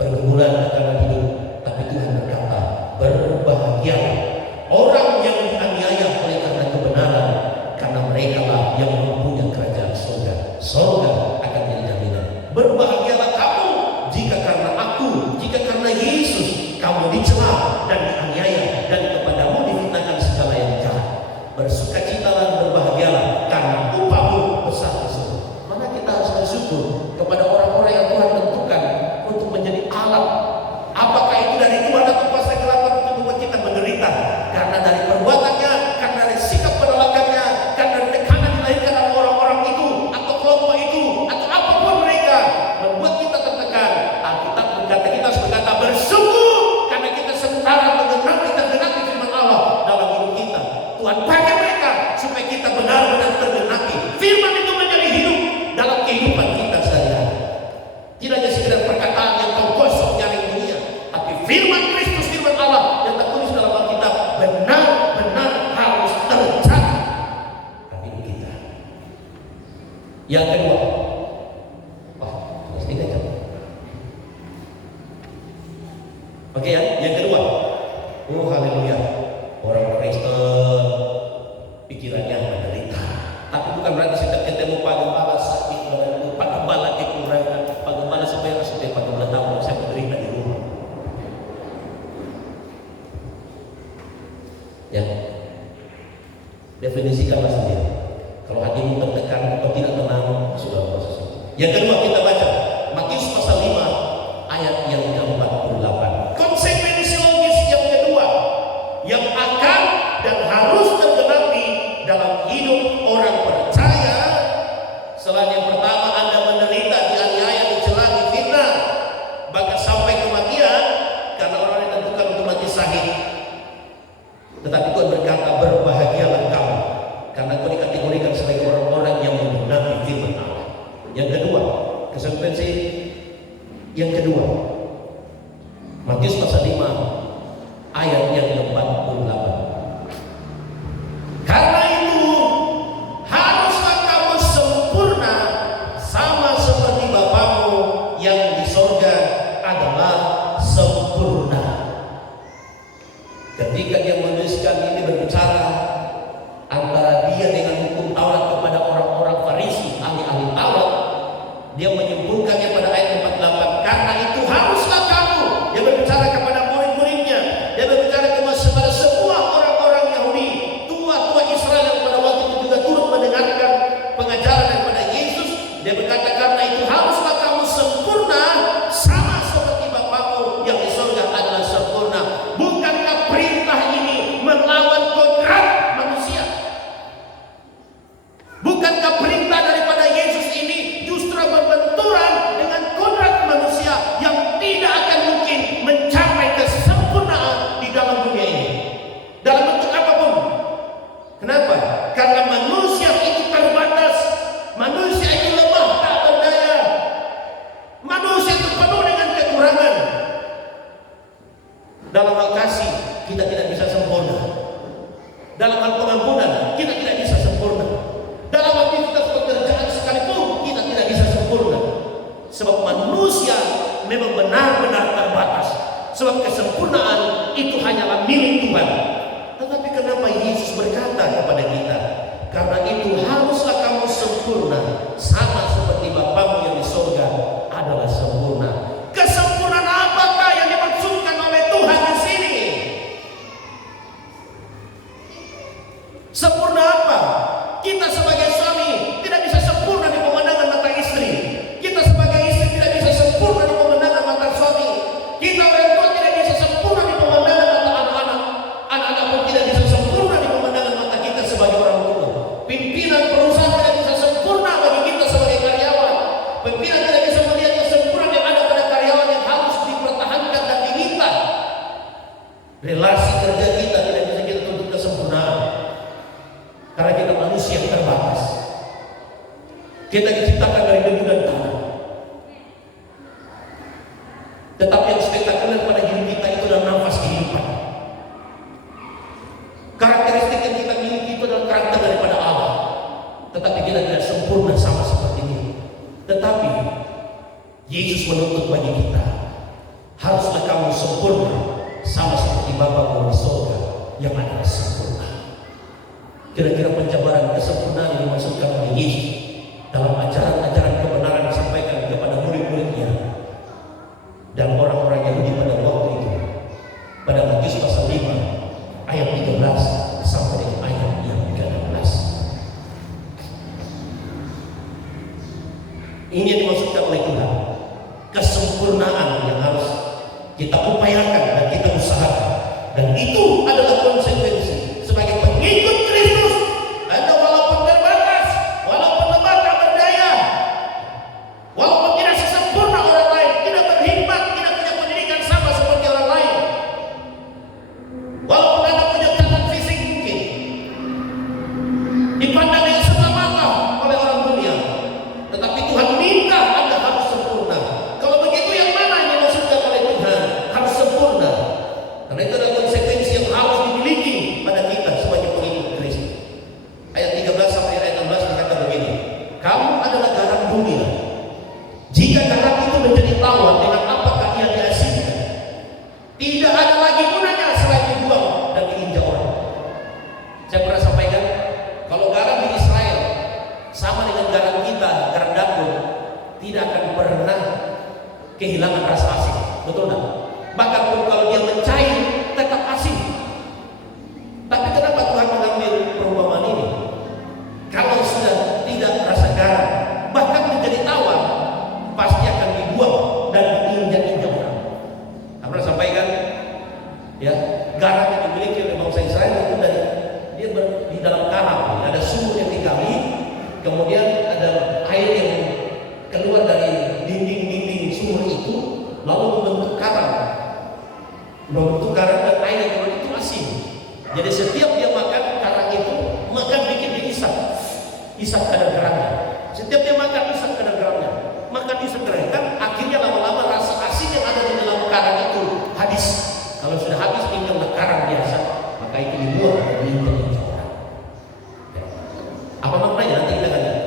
pergumulan akan hidup, tapi Tuhan berkata, berbahagialah orang yang dianiaya oleh karena kebenaran, karena mereka lah yang mempunyai kerajaan surga. Surga akan jadi jaminan. Berbahagialah kamu jika karena aku, jika karena Yesus kamu dicela dan dianiaya dan kepadamu difitnahkan segala yang jahat. Bersukacitalah dan berbahagialah karena upahmu besar tersebut. Maka kita harus bersyukur kepada orang-orang yang Tuhan tentukan untuk menjadi alat. Apakah itu dari Tuhan atau kuasa gelap untuk membuat kita menderita? Karena dari perbuatannya, karena dari sikap penolakannya, karena dari tekanan dilahirkan oleh orang-orang itu atau kelompok itu atau apapun mereka membuat kita tertekan. Alkitab berkata kita harus berkata bersyukur karena kita sementara tergenapi firman Allah dalam hidup kita. Tuhan pakai mereka supaya kita benar-benar tergenapi. Firman itu menjadi hidup dalam kehidupan kita sehari-hari. Tidak hanya sekedar perkataan yang kosong nyaring dunia, tapi firman Kristus, firman Allah yang tertulis dalam Alkitab benar-benar harus tercatat dalam hidup kita. Yang kedua, sudah tidak kan? Oke ya, yang kedua, haleluya, orang Kristen pikirannya menderita, tapi bukan berarti setiap ketemu Pak Gembala sakit badanku, Pak Gembala kekurangan, Pak Gembala supaya Pak Gembala tahu saya menderita di rumah. Ya, definisikanlah sendiri. Kalau hatimu tertekan atau tidak tenang, sudah proses. Yang kedua kita baca Matius pasal 5 ayat yang ke-48. Konsekuensi logis yang kedua yang akan dan harus tergenapi dalam hidup orang percaya. Selain yang pertama Anda menderita, dianiaya, dicela, difitnah, bahkan sampai kematian, karena orang yang ditentukan untuk mati syahid. Tetapi Tuhan berkata berbahagialah kamu karena kau dikategorikan sebagai orang-orang yang menggenapi firman Allah. Yang kedua, konsekuensi kesempurnaan itu hanyalah milik Tuhan. Tetapi kenapa Yesus berkata kepada kita, karena itu haruslah kamu sempurna, sama seperti Bapamu yang di surga adalah sempurna. Kesempurnaan apakah yang dimaksudkan oleh Tuhan di sini? Sempurna apa? Kita sebagai suami tidak bisa sempurna di pemandangan mata istri. Kita sebagai istri tidak bisa sempurna di pemandangan mata suami. Kita orang tua tidak bisa sempurna di pemandangan mata anak-anak. Anak-anak pun tidak bisa sempurna di pemandangan mata kita sebagai orang tua. Pimpinan perusahaan tidak bisa sempurna bagi kita sebagai karyawan. Pimpinan tidak bisa melihat kesempurnaan yang ada pada karyawan yang harus dipertahankan dan diminta. Relasi kerja kita tidak bisa kita tuntut kesempurnaan, karena kita manusia yang terbatas. Kita diciptakan dari debu dan tanah. Tetapi yang spektakuler pada hidup kita itu adalah nafas kehidupan. Karakteristik yang kita miliki itu adalah karakter daripada Allah. Tetapi kita tidak sempurna sama seperti ini. Tetapi Yesus menuntut bagi kita, haruslah kamu sempurna sama seperti Bapamu di surga yang adalah sempurna. Kira-kira penjabaran kesempurnaan yang dimaksudkan oleh Yesus dalam ajaran-ajaran kebenaran disampaikan kepada murid-muridnya dan orang-orang Yahudi pada waktu itu, pada Matius pasal 5 ayat 13 sampai dengan ayat yang ke-16. Ini yang dimaksudkan oleh Tuhan, kesempurnaan yang harus kita upayakan dan kita usahakan, dan itu adalah konsekuensi sebagai pengikut Kristus. Anda walaupun terbatas, walaupun lemah tak berdaya, walaupun tidak sesempurna orang lain, tidak berhikmat, tidak punya pendidikan sama seperti orang lain, walaupun Anda punya cacat fisik mungkin dipandang dengan sebelah mata oleh orang dunia, tetapi Tuhan minta Anda harus sempurna. Kalau begitu yang mana yang dimaksudkan oleh Tuhan harus sempurna? Karena itu adalah konsekuensi yang harus dimiliki pada kita sebagai pengikut Kristus. Ayat 13 sampai ayat 16 berkata begini, kamu adalah garam dunia. Jika garam itu menjadi tawar, dengan apakah ia diasinkan? Tidak ada lagi gunanya selain dibuang dan diinjak orang. Saya pernah sampaikan, kalau garam di Israel sama dengan garam kita, garam dapur, tidak akan pernah kehilangan rasa asin. Betul tak? Bahkan pun kalau dia mencair tetap asin. Tapi kenapa Tuhan mengambil perumpamaan ini? Kalau sudah tidak rasa garam, bahkan menjadi tawar, pasti akan dibuang dan diinjak-injak orang. Saya pernah sampaikan, ya, garam yang dimiliki oleh bangsa Israel itu dari dia di dalam karang, ada sumur yang digali, kemudian ada air yang keluar dari dinding-dinding sumur itu, lalu membentuk karang. Membentuk karang dan air yang keluar itu asin. Jadi setiap dia makan karang itu, makan bikin diisap, isap kadar garamnya. Setiap dia makan isap kadar garamnya, makan isap garamnya. Kan akhirnya lama-lama rasa asin yang ada di dalam karang itu habis. Kalau sudah habis tinggallah karang biasa, maka itu dibuang dan diinjak-injak orang. Apa maknanya? Nanti kita akan lihat.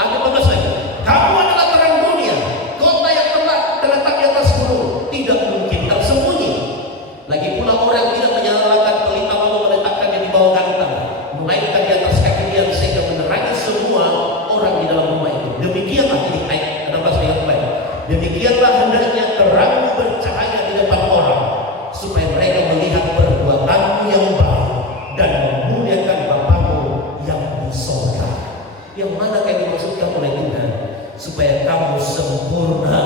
Ayat 15 lagi. Kamu adalah terang dunia. Kota yang terletak di atas gunung tidak mungkin tersembunyi. Lagi pula orang tidak menyalakan pelita lalu meletakkannya di bawah gantang, melainkan di atas kaki dia sehingga menerangi semua orang di dalam rumah itu. Demikianlah ini ayat 16 ayat 4. Demikianlah hendaknya terangmu bercahaya di depan orang, supaya mereka melihat perbuatanmu yang baik dan memuliakan Bapamu yang di surga. Yang mana yang dimaksudkan oleh Tuhan? Supaya kamu sempurna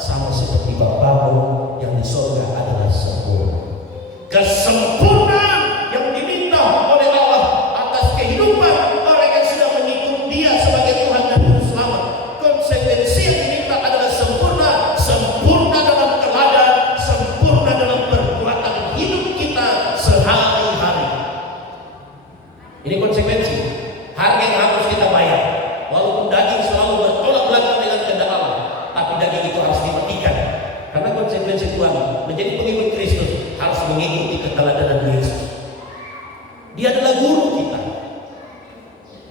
sama seperti Bapamu yang di surga adalah sempurna. Kesempurnaan yang diminta oleh Allah atas kehidupan orang yang sudah mengikut Dia sebagai Tuhan dan Juru Selamat. Konsekuensi yang diminta adalah sempurna, sempurna dalam teladan, sempurna dalam perbuatan hidup kita sehari-hari. Ini konsekuensi harga yang harus kita bayar. Walaupun daging selalu bertolak belakang dengan kehendak Allah, tapi daging itu harus dimatikan. Karena konsekuensi Tuhan menjadi pengikut Kristus harus mengikuti keteladanan Yesus. Dia adalah guru kita.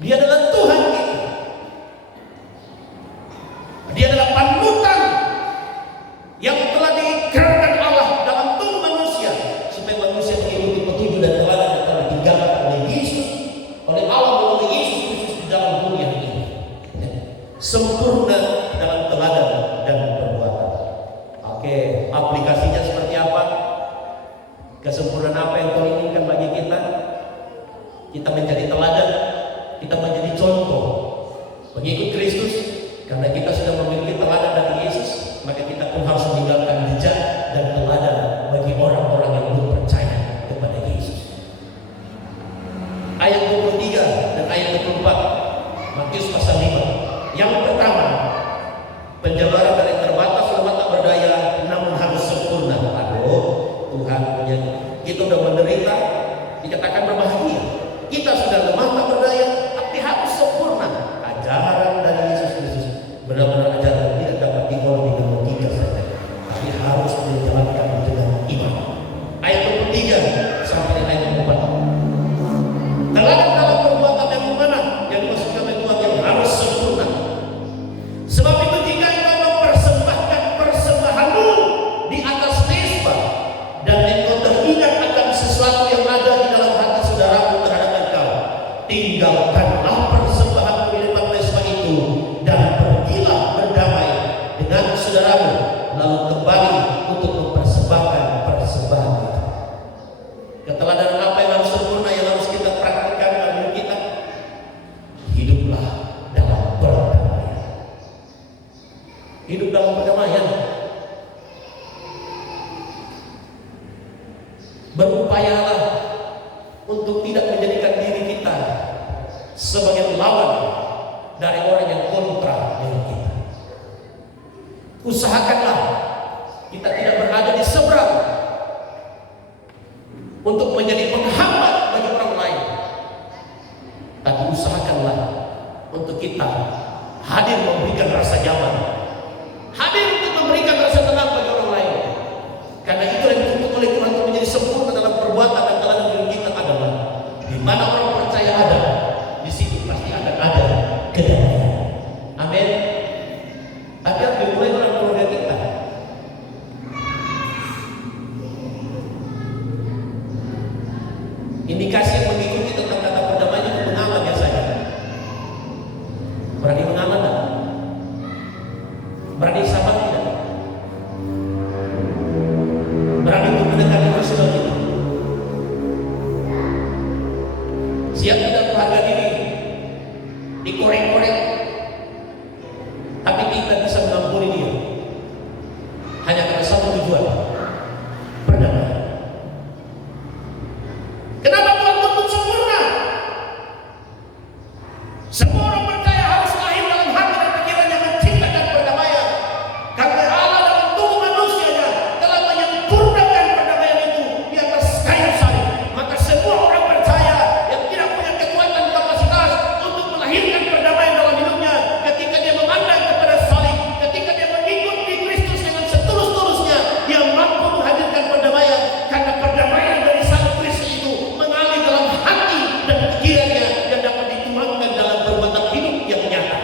Dia adalah Tuhan kita. Dia adalah panutan yang telah diikrarkan Allah dalam tubuh manusia sempurna dalam teladan dan perbuatan. Oke, aplikasinya seperti apa? Kesempurnaan apa yang Tuhan inginkan bagi kita? Kita menjadi teladan, kita menjadi contoh pengikut Kristus. Karena kita sudah memiliki teladan dari Yesus, maka kita pun harus meninggalkan jejak dan teladan bagi orang-orang yang belum percaya kepada Yesus. Ayat 23 dan ayat 24 Matius pasal 5. Yang pertama, penjabaran dari terbatas lemah tak berdaya namun harus sempurna. Aduh, Tuhan punya, kita sudah menderita, dikatakan berbahagia. Kita sudah lemah tak berdaya, tapi harus sempurna. Ajaran dari Yesus Kristus benar-benar ajaran tidak dapat digolong dengan logika saja, tapi harus dijalankan dengan iman. Ayat 23 sampai ayat 24. Teladan dalam perbuatan yang mana? Yang dimaksudkan Tuhan yang harus sempurna. Sebab itu jika engkau mempersembahkan persembahanmu di atas mezbah dan engkau teringat akan sesuatu yang ada di dalam hati saudaramu terhadap engkau, tinggalkanlah persembahanmu di depan mezbah itu dan pergilah berdamai dengan saudaramu, lalu kembali untuk mempersembahkan persembahan itu. Keteladanan apa yang harus sempurna yang harus kita praktikkan dalam hidup kita? Hiduplah dalam perdamaian. Hidup dalam perdamaian. Berupayalah untuk tidak menjadikan diri kita sebagai lawan dari orang yang kontra dengan kita. Usahakanlah kita tidak berada di seberang untuk menjadi penghambat bagi orang lain, tapi usahakanlah untuk kita hadir memberikan rasa nyaman, hadir untuk memberikan rasa tenang bagi orang lain. Karena itu yang dituntut oleh Tuhan untuk menjadi sempurna dalam perbuatan dan teladan hidup kita adalah di mana orang percaya ada, di situ pasti akan ada kedamaian. Amin. Tapi harus dimulai dalam keluarga kita. Indikasi yang mengikuti tentang kata perdamaian itu mengalah biasanya. Berani mengalah tak? Berani sabar tidak? Berani untuk mendekati personal kita. Siap tidak berharga diri, dikorek-korek, tapi kita bisa mengampuni dia hanya karena satu tujuan, berdamai. Kenapa Tuhan tuntut sempurna? Semua orang percaya harus lahir dalam hati dan pikiran yang menciptakan perdamaian. Karena Allah dalam tubuh manusianya telah menyempurnakan perdamaian itu di atas kayu salib. Maka semua orang percaya yang tidak punya kekuatan kapasitas untuk melahirkan perdamaian dalam hidupnya, ketika dia memandang kepada salib, ketika dia mengikuti Kristus dengan setulus-tulusnya, dia mampu menghadirkan perdamaian. Karena perdamaian dari salib Kristus itu mengalir dalam hati dan pikirannya yang dapat dituangkan dalam perbuatan hidup yang nyata.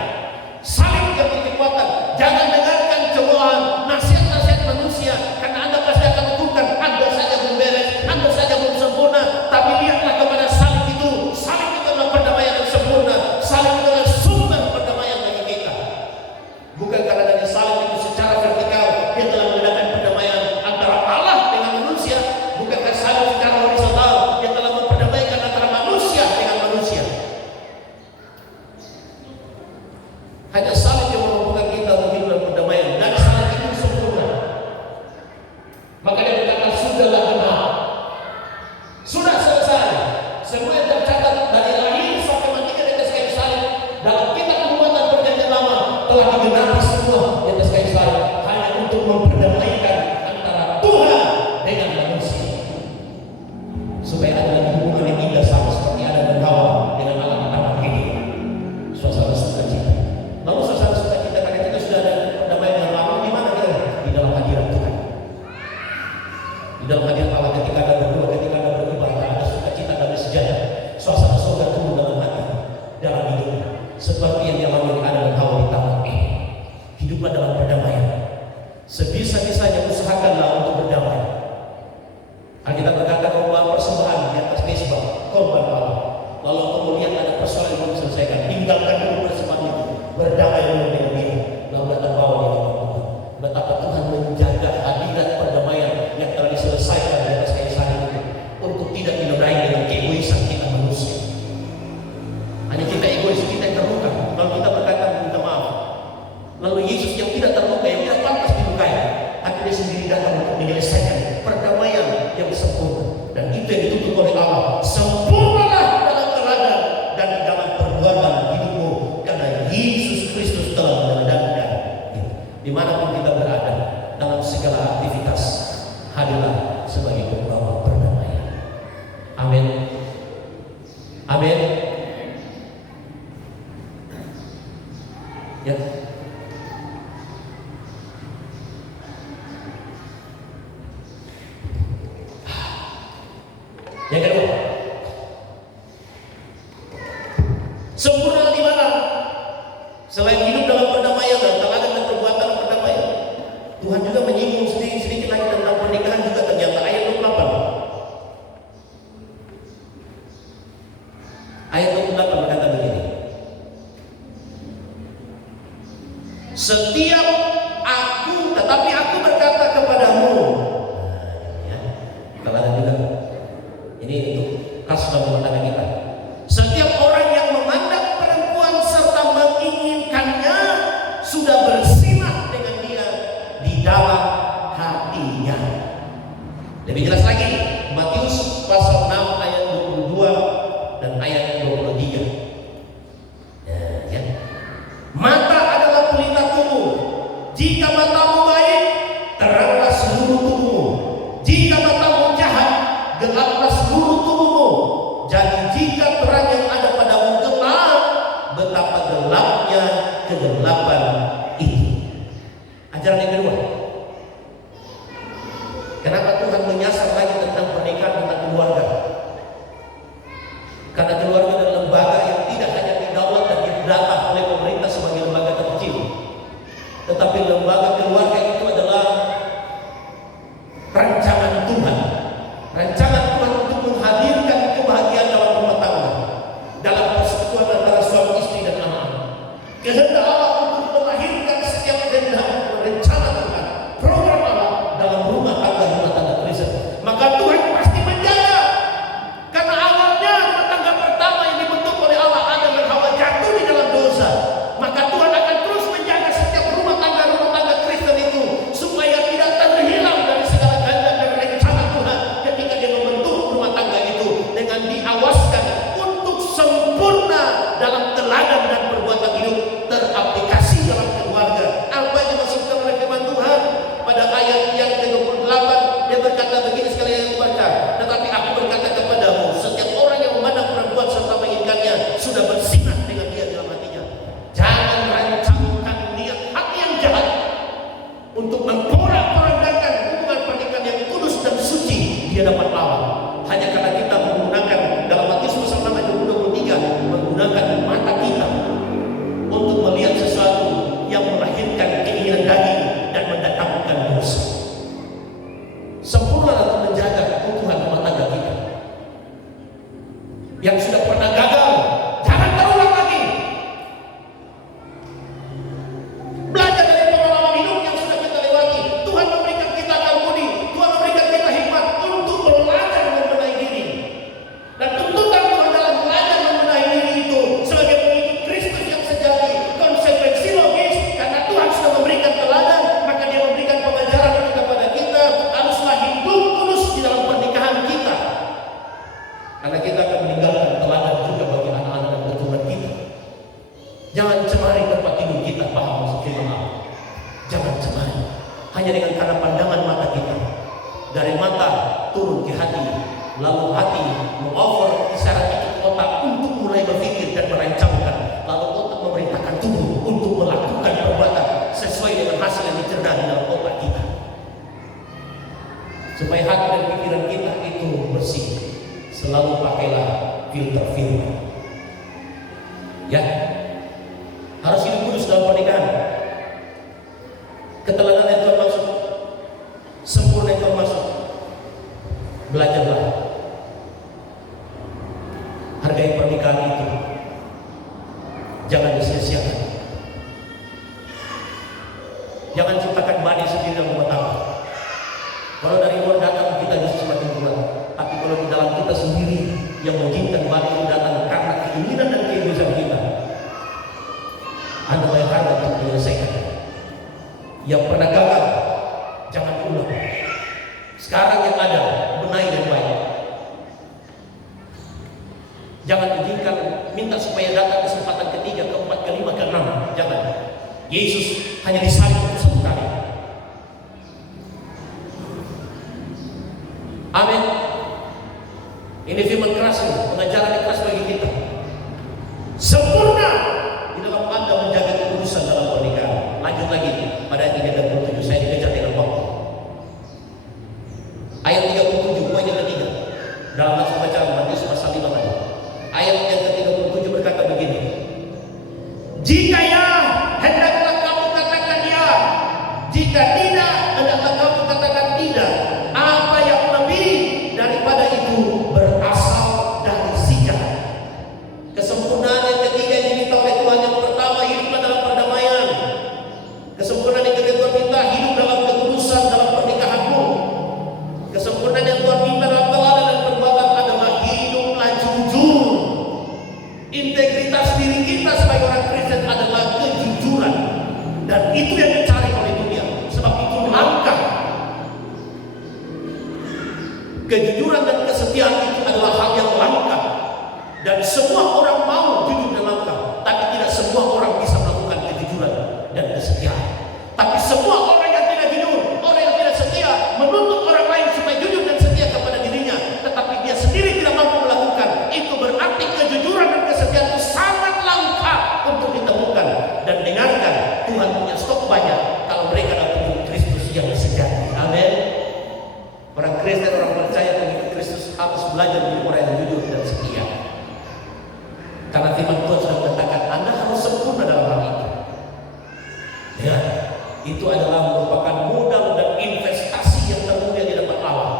Salib yang berkekuatan. Jangan dengarkan cobaan, nasihat-nasihat manusia, karena Anda pasti akan menentukan Anda saja belum beres, Anda saja belum sempurna. Tapi lihatlah kepada salib itu. Salib itu adalah perdamaian yang sempurna. Salib itu adalah sumber perdamaian bagi kita. Bukan karena dari salib itu secara vertikal dia telah mengadakan perdamaian antara Allah dengan manusia. Bukan karena salib secara horizontal dia telah memperdamaikan antara manusia dengan manusia. Hanya salib yang menghubungkan kita untuk hidup dalam perdamaian, dan salib itu sempurna. Maka dia berkata, sudahlah benar, sudah selesai. Semua yang tercatat dari lahir sampai matinya di atas kayu salib dalam kitab pembuatan perjanjian lama telah digenapi semua di atas kayu salib, hanya untuk memperdamaikan antara Tuhan dengan manusia, supaya ada hubungan yang indah sama seperti Adam dan Hawa dengan Allah di tanah ini. Suasana sukacita. Lalu suasana sukacita karena kita sudah ada perdamaian yang lama, di mana kita? Di dalam hadirat Tuhan. Di dalam hadirat Allah, ketika Anda berdoa, ketika Anda beribadah, ada sukacita dan sejahtera. Suasana surga turun dalam hati, dalam hidup, seperti yang dialami Adam dan Hawa di taman ini. Hiduplah dalam perdamaian. Sebisa-bisanya usahakanlah untuk berdamai. Alkitab berkata, bawa persembahan di atas mezbah, korban Allah. Lalu kemudian ada persoalan yang belum diselesaikan. Tinggalkan dulu persembahan itu, berdamai dulu dengan kita egois, kita yang terluka. Kalau kita berkata minta maaf, lalu Yesus yang tidak terluka, yang tidak pantas dilukai, tapi dia sendiri datang untuk menyelesaikan perdamaian yang sempurna. Dan itu yang dituntut oleh Allah. Sempurnalah dalam teladan dan dalam perbuatan hidupmu, karena Yesus Kristus telah meneladankan. Dimanapun kita berada, dalam segala aktivitas, hadirlah sebagai pembawa perdamaian. Amin. Amin. Ya. Yang kedua, sempurna di mana? Selain hidup dalam perdamaian dan teladan dan perbuatan perdamaian, Tuhan juga menyinggung sedikit lagi tentang pernikahan juga ternyata ayat 28. Ayat 28 berkata begini. Setiap tetapi aku berkata kepadamu. Ya, teladan juga. Ini untuk kasus dalam rumah tangga kita. Setiap orang yang memandang perempuan serta menginginkannya sudah bersinah dengan dia di dalam hatinya. Lebih jelas lagi, Matius pasal 6 ayat 22 dan ayat 23. Ya. Mata adalah pelita tubuh. Jika matamu baik, teranglah seluruh tubuhmu. Jika matamu jahat, gelaplah seluruh tubuhmu. Jadi jika terang yang ada padamu gelap, betapa gelapnya kegelapan itu. Ajaran yang kedua. Kenapa Tuhan menyasar lagi tentang pernikahan, tentang keluarga? Karena keluarga adalah lembaga yang tidak hanya didaulat dan didata oleh pemerintah sebagai lembaga terkecil, tetapi lembaga keluarga itu adalah rancangan Tuhan. Rancangan Tuhan untuk menghadirkan kebahagiaan dalam rumah tangga, dalam persekutuan antara suami istri dan anak-anak. Kehendak Allah untuk melahirkan setiap kehendak rencana Tuhan, program Allah dalam rumah tangga Kristen. Maka Tuhan pasti menjaga, karena awalnya rumah tangga pertama yang dibentuk oleh Allah, Adam dan Hawa, jatuh di dalam dosa. Maka Tuhan akan terus menjaga setiap rumah tangga Kristen itu supaya tidak terhilang dari segala kehendak dan rencana Tuhan ketika dia membentuk rumah tangga itu, dengan diawaskan untuk sempurna dalam teladan dan perbuatan hidup teraplikasi dalam keluarga. Apa yang dimaksudkan oleh firman Tuhan pada ayat yang ke-28? Dia berkata begini, sekali yang baca. Tetapi aku berkata kepadamu, setiap orang yang memandang perempuan serta menginginkannya sudah bersinah dengan dia dalam hatinya. Jangan rancangkan niat hati yang jahat untuk memporak-porandakan hubungan pernikahan yang kudus dan suci di hadapan Allah. Hanya karena kita menggunakan dalam Matius pasal 6 ayat 23, menggunakan mata kita untuk melihat sesuatu yang melahirkan keinginan daging dan mendatangkan dosa. Sempurna untuk menjaga keutuhan rumah tangga kita. Yang sudah pernah gagal, jangan terulang lagi. Belajar dari pengalaman hidup yang sudah kita lewati. Tuhan memberikan kita akal budi, Tuhan memberikan kita hikmat untuk belajar membenahi diri. Dan tuntutan Tuhan dalam belajar membenahi diri itu sebagai pengikut Kristus yang sejati, konsekuensi logis, karena Tuhan sudah memberikan teladan, maka Dia memberikan pengajaran itu kepada kita. Haruslah hidup kudus di dalam pernikahan kita, karena kita akan meninggalkan teladan juga bagi anak-anak dan keturunan kita. Jangan cemari tempat tidur kita, paham maksud firman Allah. Jangan cemari hanya dengan karena pandangan mata kita. Dari mata turun ke hati, lalu hati mengover isyarat itu otak untuk mulai berpikir dan merancangkan, lalu otak memerintahkan tubuh untuk melakukan perbuatan sesuai dengan hasil yang dicerna di dalam otak kita. Supaya hati dan pikiran kita itu bersih, selalu pakailah filter firman. Ya, harus hidup kudus dalam pernikahan. Keteladan yang Tuhan maksud, sempurna yang Tuhan maksud. Belajarlah, hargai pernikahan itu, jangan disia-siakan. Jangan ciptakan badai sendiri dalam rumah tangga. Kalau dari luar datang kita bisa semakin kuat, tapi kalau di dalam kita sendiri yang mengizinkan badai itu datang karena keinginan dan keegoisan kita, Yang pernah gagal, jangan diulang. Sekarang yang ada, benahi yang baik. Jangan izinkan minta supaya datang kesempatan ketiga, keempat, kelima, keenam. Jangan. Yesus hanya disalib untuk satu kali. Amin. Ini firman keras, pengajaran yang keras bagi kita. Sempurna di dalam Anda menjaga kekudusan dalam pernikahan. Lanjut lagi pada ayat 37. Saya dikejar dengan waktu. Ayat 37, poin yang ketiga. Dalam langsung baca Matius pasal 5 tadi. Ayat yang ke-37 berkata begini. Jika ya, hendaklah kamu katakan ya. Jika tidak, hendaklah kamu katakan tidak. Apa yang lebih daripada itu berasal dari sikap. Kesempurnaan yang ketiga yang diminta oleh Tuhan, yang pertama, hiduplah dalam perdamaian. Kesempurnaan yang kedua minta, hidup dalam kekudusan dalam pernikahanmu. Kesempurnaan yang Tuhan minta dalam teladan dan perbuatan adalah hiduplah jujur. Integritas diri kita sebagai orang Kristen adalah kejujuran, dan itu yang dicari oleh dunia. Sebab itu langka. Kejujuran dan kesetiaan itu adalah hal yang langka, dan semua orang mau jujur dan langka. Tapi tidak semua orang bisa melakukan kejujuran dan kesetiaan. Tapi semua orang yang tidak jujur, orang yang tidak setia, menuntut orang lain supaya jujur dan setia kepada dirinya, tetapi dia sendiri tidak mampu melakukan. Itu berarti kejujuran dan kesetiaan itu sangat langka untuk ditemukan. Dan dengarkan, Tuhan punya stok banyak kalau mereka dapat Kristus yang sejati. Amin. Orang Kristen, orang percaya pengikut Kristus harus belajar menjadi orang yang jujur dan setia. Karena firman Tuhan sudah mengatakan Anda harus sempurna dalam hal itu. Ya, itu adalah merupakan modal dan investasi yang termulia di depan Allah.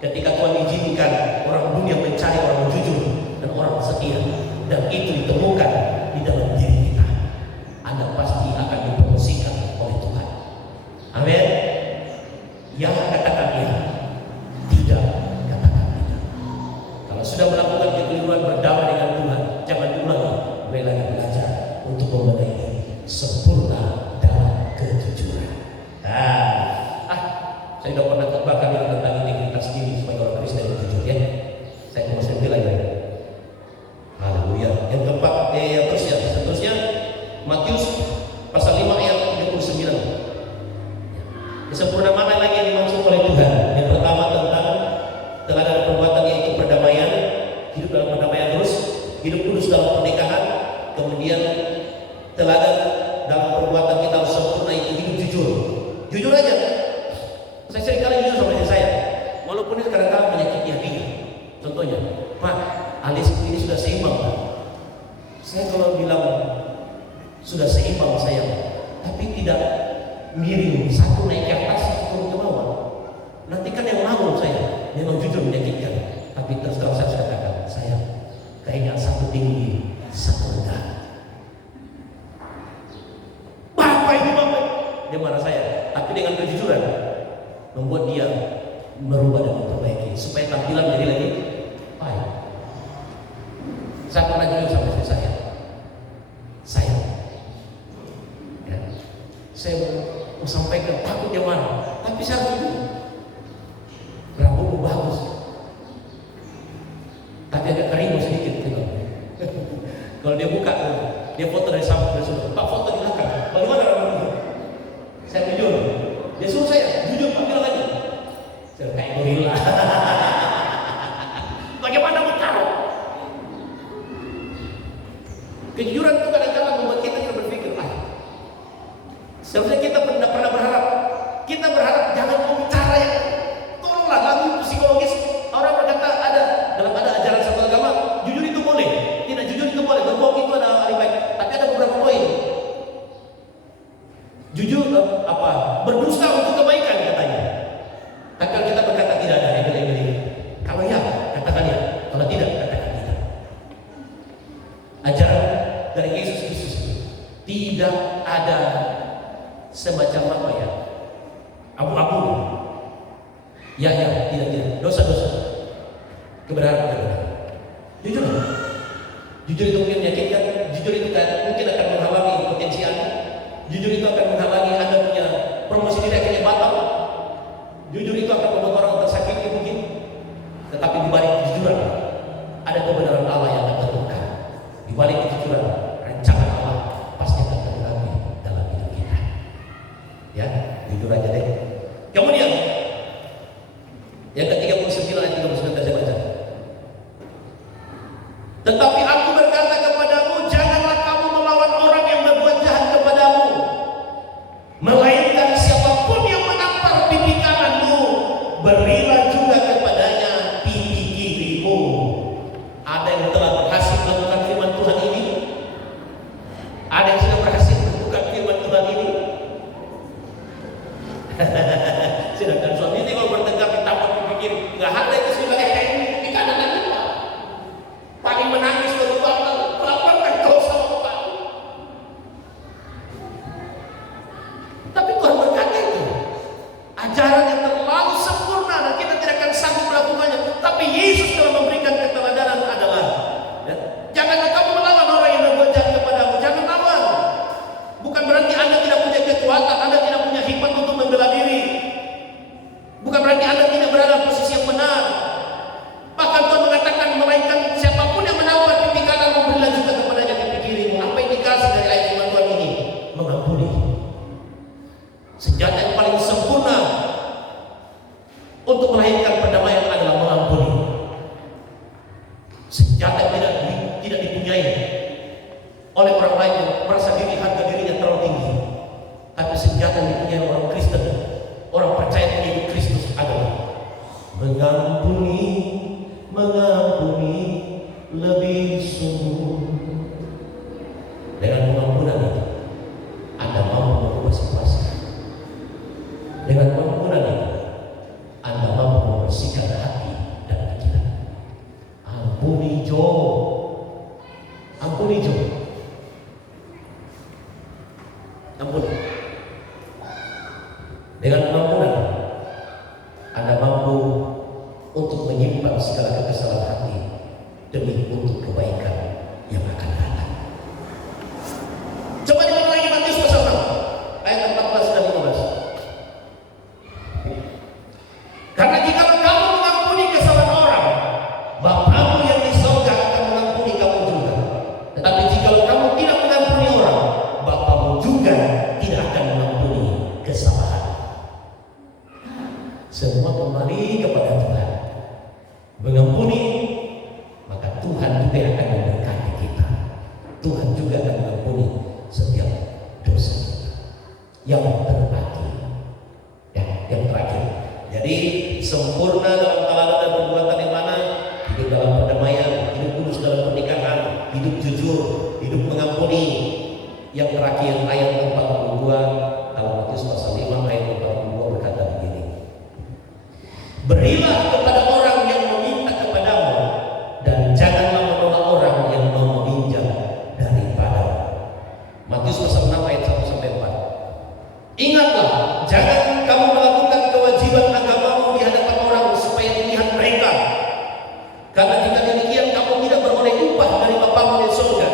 Ketika Tuhan izinkan orang dunia mencari orang jujur dan orang setia, dan itu ditemukan di dalam diri kita, Anda pasti akan dipromosikan oleh Tuhan. Amin. Ya, katakan ya. Tidak, katakan tidak. Kalau sudah melakukan kekeliruan, berdamai dengan Tuhan, jangan diulangi. Mulai lagi belajar untuk membenahi sempurna dalam kejujuran. Saya sudah pernah terbakar tentang integritas diri sebagai orang Kristen yang jujur, ya. Saya mau sedih lagi. Haleluya. Yang keempat, seterusnya Matius pasal 5 ayat 39. Kesempurnaan mana lagi yang dimaksud oleh Tuhan? Yang pertama tentang teladan perbuatan, yaitu perdamaian, hidup dalam perdamaian terus, hidup kudus dalam pernikahan. Kemudian teladan dalam perbuatan kita harus sempurna, itu hidup jujur. Jujur aja. Saya seringkali jujur sama istri saya, walaupun ini kadang-kadang menyakiti hatinya. Contohnya, Pak, alis ini sudah seimbang, Pak. Saya kalau bilang sudah seimbang saya, tapi tidak miring, satu naik ke atas, satu turun ke bawah. Nanti kan yang malu saya, memang jujur menyakitkan. Tapi terus terang saya katakan, saya kayaknya satu tinggi, satu rendah. Bapak ini Bapak, dia marah saya. Tapi dengan kejujuran membuat dia merubah dan memperbaiki supaya tampilan menjadi lagi baik. Saya pernah jujur sama istri saya. Saya mau sampaikan, takut dia marah, tapi saya harus jujur. Rambutmu bagus, tapi agak kering sedikit. Kalau dia buka, dia foto dari samping, dia suruh, Pak, foto di belakang. Bagaimana rambutmu? Saya jujur. Dia suruh saya jujur, Pak, bilang aja. Saya kayak gorila. Bagaimana mau taruh? Kejujuran itu kadang-kadang membuat kita tidak berpikir, seharusnya kita pernah berharap. Kita berharap jangan mau bicara yang tolonglah lagu psikologis. Orang berkata dalam ajaran satu agama, jujur itu boleh, tidak jujur itu boleh, berbohong itu ada hal baik. Tapi ada beberapa poin. Jujur berdusta untuk kebaikan katanya. Tapi kalau kita berkata tidak ada embel-embel. Kalau ya, katakan ya. Kalau tidak, katakan tidak. Ajaran dari Yesus Kristus tidak ada semacam apa ya, abu-abu, ya tidak, dosa-dosa, kebenaran. Jujur itu mungkin menyakitkan, jujur itu kan mungkin akan menghalangi potensi Anda, jujur itu akan menghalangi Anda punya rancangan Allah pasti akan tergenapi dalam hidup kita. Ya, jujur aja deh. Kemudian yang ke-39 ayat 39 saya baca. Tetapi aku berkata kepadamu, janganlah kamu melawan orang yang berbuat jahat kepadamu, melainkan siapapun yang menampar pipi kananmu, berilah juga kepadanya pipi kirimu. Ada yang telah berhasil melakukan firman Tuhan ini? Ada yang sudah berhasil melakukan firman Tuhan ini? Sedangkan suami ini kalau bertengkar ditampar pipi kiri, nggak ada itu sudah di kanan dan depan. Paling menangis berubah, melaporkan kau sama Bapak. Tapi Tuhan berkata itu ajaran yang terlalu sempurna dan kita tidak akan sanggup melakukannya. Tapi Yesus telah memberikan keteladanan adalah, ya, janganlah kamu melawan orang yang berbuat jahat kepadamu. Jangan lawan. Bukan berarti Anda tidak punya kekuatan, Anda tidak punya hikmat untuk membela diri. Bukan berarti Anda tidak berada posisi yang benar. Bahkan Tuhan mengatakan, melainkan siapapun yang menampar pipi kanan, berilah juga kepadanya pipi kirimu. Apa indikasi dari ayat firman Tuhan ini? Mengampuni. Senjata yang paling sempurna untuk melahirkan perdamaian adalah mengampuni. Senjata yang tidak dipunyai oleh orang lain yang merasa harga dirinya terlalu tinggi. Tapi senjata yang dipunyai orang Kristen, orang percaya pengikut Kristus adalah mengampuni lebih sungguh. Dengan pengampunan itu Anda mampu mengubah situasi. Dengan pengampunan itu Anda mampu membersihkan hati dan pikiran. Ampuni Job. Ampuni. Dengan pengampunan Anda mampu untuk menyimpan segala kekesalan hati demi untuk kebaikan yang akan datang. Coba dibaca lagi Matius pasal 6 ayat 14 dan 15. Karena jika kamu mengampuni kesalahan orang, Bapamu yang di surga akan mengampuni kamu juga. Tetapi jika kamu tidak mengampuni orang, Bapamu juga tidak akan mengampuni kesalahan. Semua kembali kepada Tuhan. Mengampuni, maka Tuhan juga akan memberkati kita. Tuhan juga akan mengampuni setiap dosa kita. Yang terbagi, ya, yang terakhir. Jadi sempurna dalam teladan dan perbuatan yang mana? Hidup dalam perdamaian, hidup kudus dalam pernikahan, hidup jujur, hidup mengampuni. Yang terakhir ayat 42 dalam Matius pasal 5 ayat 42 berkata begini. Berilah kepada orang yang meminta kepadamu, dan janganlah menolak orang yang mau meminjam daripadamu. Matius pasal 6 ayat 1 sampai 4. Ingatlah, jangan kamu melakukan kewajiban agamamu di hadapan orang supaya dilihat mereka. Karena jika demikian kamu tidak beroleh upah dari Bapamu di surga.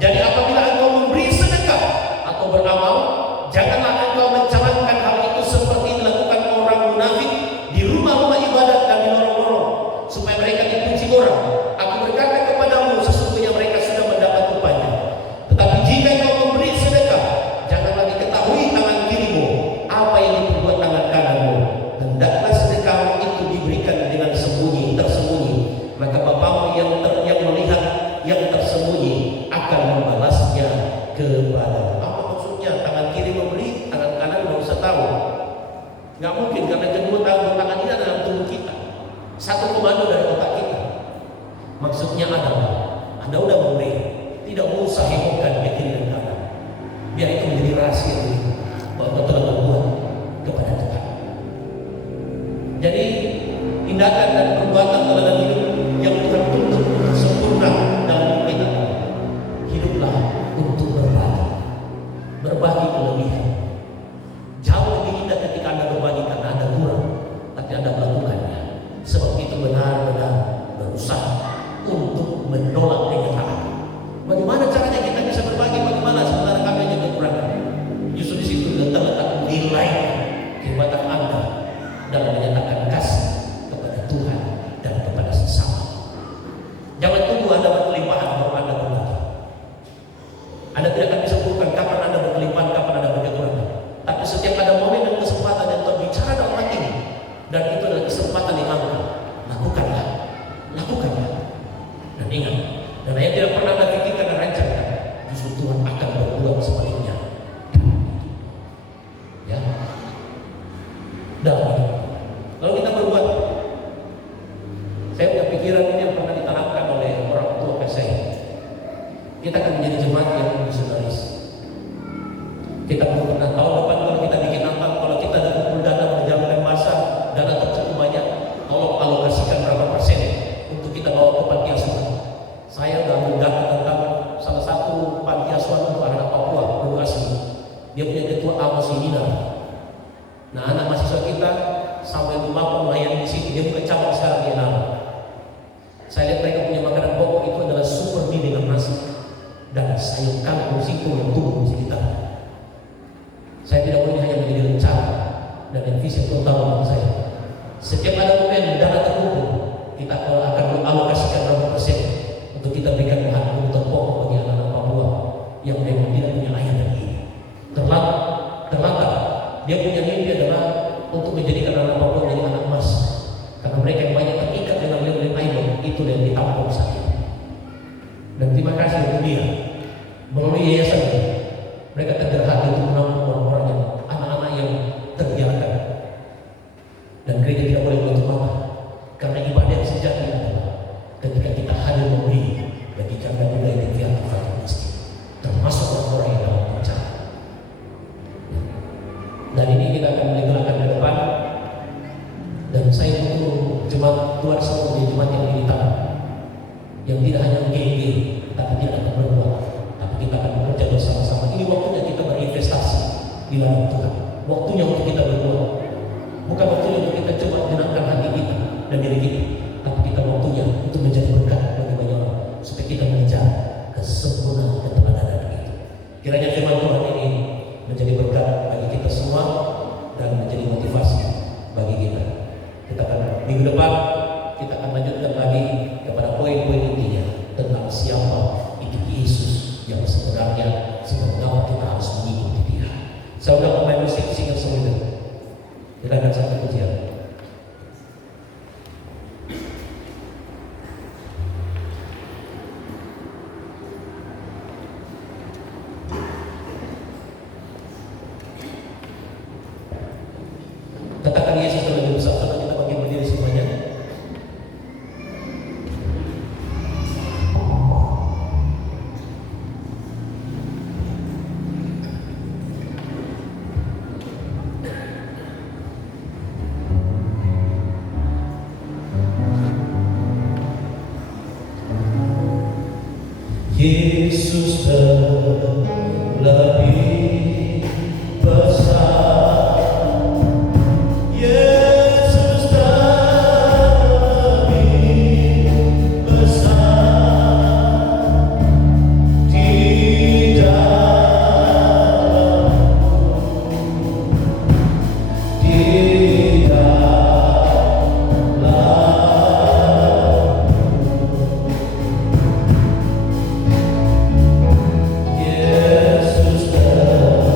Jadi apabila engkau memberi sedekah atau beramal, janganlah engkau mencanangkan hal itu seperti dilakukan orang munafik di rumah-rumah ibadat dan di lorong-lorong, supaya mereka dipuji orang. Aku berkata kepadamu, sesungguhnya mereka sudah mendapat upahnya. Tetapi jika engkau memberi sedekah, janganlah diketahui tangan kirimu apa yang diperbuat tangan kananmu. Hendaklah sedekahmu itu diberikan dengan tersembunyi, maka Bapamu yang melihat yang tersembunyi akan membalasnya kepadamu. Apa maksudnya? Tangan kiri memberi, tangan kanan nggak usah tahu. Nggak mungkin, karena kedua tangan ini adalah tubuh kita, satu komando dari otak kita. Maksudnya adalah Anda udah memberi, tidak usah hebohkan kiri dan kanan, biar itu menjadi rahasia bahwa Anda telah berbuat kepada Tuhan. Jadi tindakan dan perbuatan teladan hidup yang Tuhan tuntut sempurna dalam hidup kita. Hiduplah untuk berbagi kelebihan. Jauh lebih indah ketika Anda berbagi karena Anda kurang, tapi Anda melakukannya. Sebab itu benar-benar berusaha untuk menolak kenyataan. Bagaimana caranya kita bisa berbagi? Bagaimana sementara kami hanya kekurangan? Justru di situ terletak nilai kehebatan Anda dalam menyatakan kasih kepada Tuhan dan kepada sesama. Jangan tunggu Anda berkelimpahan baru Anda berbagi. Anda tidak akan bisa ukurkan kapan Anda berkelimpahan, kapan Anda berkekurangan. Tapi setiap ada momen dan kesempatan yang terbicara dalam hatimu, dan itu adalah kesempatan yang angka, lakukanlah, lakukanlah. Dan ingat, dan yang tidak pernah Anda pikirkan dan rencanakan, justru Tuhan akan berbuat sebaliknya. Ya. Dan kalau kita berbuat, saya punya pikiran ini yang pernah ditanamkan oleh orang tua saya. Kita akan menjadi jemaat yang misionaris. Kita perlu pernah tahun depan kalau kita bikin Natal, kalau kita ada kumpul dana menjalankan masa, dana tercukup banyak, tolong alokasikan berapa persen untuk kita bawa ke panti asuhan. Saya udah ambil data tentang salah satu panti asuhan untuk anak Papua, dulu asli. Dia punya ketua Amos Seminar. Nah, anak mahasiswa kita sampai rumah melayani di situ. Dia bukan cabang sekarang dia nama. Saya lihat mereka punya makanan pokok itu adalah super mie dengan nasi dan sayur kangkung singkong yang tumbuh di sekitar. Saya tidak boleh hanya menjadi rencana dan visi yang utama bagi saya. Setiap ada momen dana terkumpul, kita akan mengalokasikan berapa persen untuk kita berikan bahan kebutuhan pokok bagi anak-anak Papua yang memang tidak punya ayah dan ibu. Terlantar, dia punya mimpi adalah untuk menjadikan anak Papua menjadi anak emas, karena mereka yang banyak terikat dengan lem-lem iron itu yang ditampung saja. Dan terima kasih untuk dia melalui yayasan ini, mereka tergerak untuk menampung orang-orang yang anak-anak yang terbiarkan. Dan gereja tidak boleh menutup mata, karena ibadah yang sejati adalah ketika kita hadir memberi bagi janda budaya dan piatu fakir miskin, termasuk orang-orang yang dalam bencana. Dan ini kita akan menggerakkan ke depan. Dan saya butuh jemaat Tuhan semua menjadi jemaat yang militan, yang tidak hanya geng-geng, tapi tidak akan berbuat, tapi kita akan bekerja bersama-sama. Ini waktunya kita berinvestasi di dalam Tuhan. Waktunya untuk kita berbuat, bukan waktunya untuk kita coba menyenangkan hati kita dan diri kita, tapi kita waktunya untuk menjadi berkat bagi banyak orang, supaya kita mengejar kesempurnaan dan keteladanan itu. Kiranya firman Tuhan ini menjadi berkat bagi kita semua dan menjadi motivasi bagi kita. Kita akan minggu depan kita akan lanjutkan lagi kepada poin-poin intinya tentang siapa itu Yesus yang sebenarnya sebagaimana kita harus mengikuti Dia. Saya sudah pemain musik single solid. Kita akan satu pujian. Katakan Yesus terlebih besar, karena kita bagi berdiri semuanya. Yesus terlebih besar. Yesus terlebih besar di dalam Yesus terlebih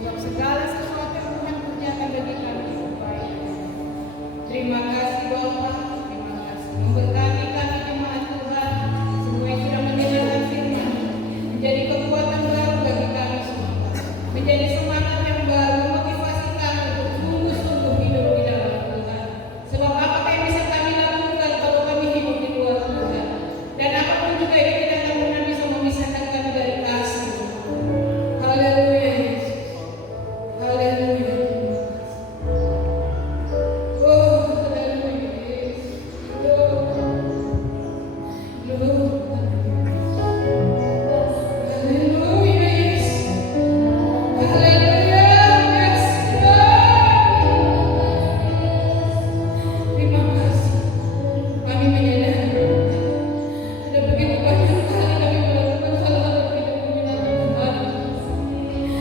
sebab segala sesuatu yang Tuhan kerjakan bagi kami itu baik. Terima kasih Bapa, terima kasih. Memberkati kami jemaat Tuhan, semua yang sudah mendengarkan firman, menjadi kekuatan baru bagi kami semua, menjadi semangat yang baru, memotivasi kami untuk sungguh-sungguh hidup di dalam Tuhan. Sebab apapun yang bisa kami lakukan kalau kami hidup di luar Tuhan, dan apapun juga yang tidak akan pernah bisa memisahkan kami dari kasih. Haleluya Yesus, haleluya. Oh, haleluya Yesus. Haleluya Yesus. Haleluya, yes Lord. Terima kasih. Kami menyadari ada begitu banyak kali kami melakukan hal-hal yang tidak menyenangkan Tuhan.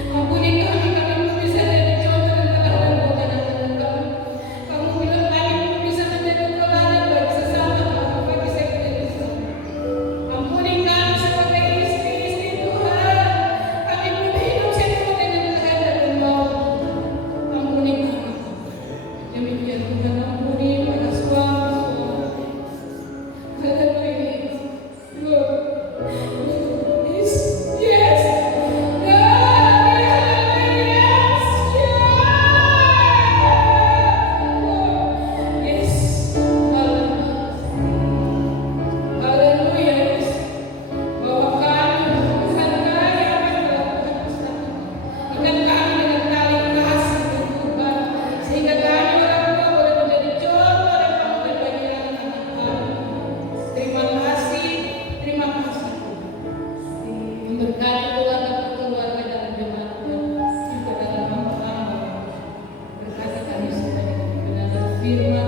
Ampuni kami belum bisa jadi contoh dan teladan buat anak-anak kami. Kamu bilang kami belum bisa menjadi teladan bagi sesama kami, bagi sekitar Islam. Ampuni kami sebagai istri-istri Tuhan. Kami belum hidup sesuai dengan kehendak dan mau. Ampuni kami. Demikian Tuhan, ampuni para suami-suami. Haleluya. Lord. Yes. Yes. God. Yes. Yes. Haleluya. Yes. Bahwa kami bukan kami yang melakukan kesalahan. Ikat kami dengan tali kasih Tuhan, sehingga kami orang tua boleh menjadi contoh dan panutan bagi anak-anak kami. Terima kasih Tuhan. Memberkati keluarga dalam jemaat Tuhan, juga dalam nama-nama. Berkati kami semua dengan kebenaran firman.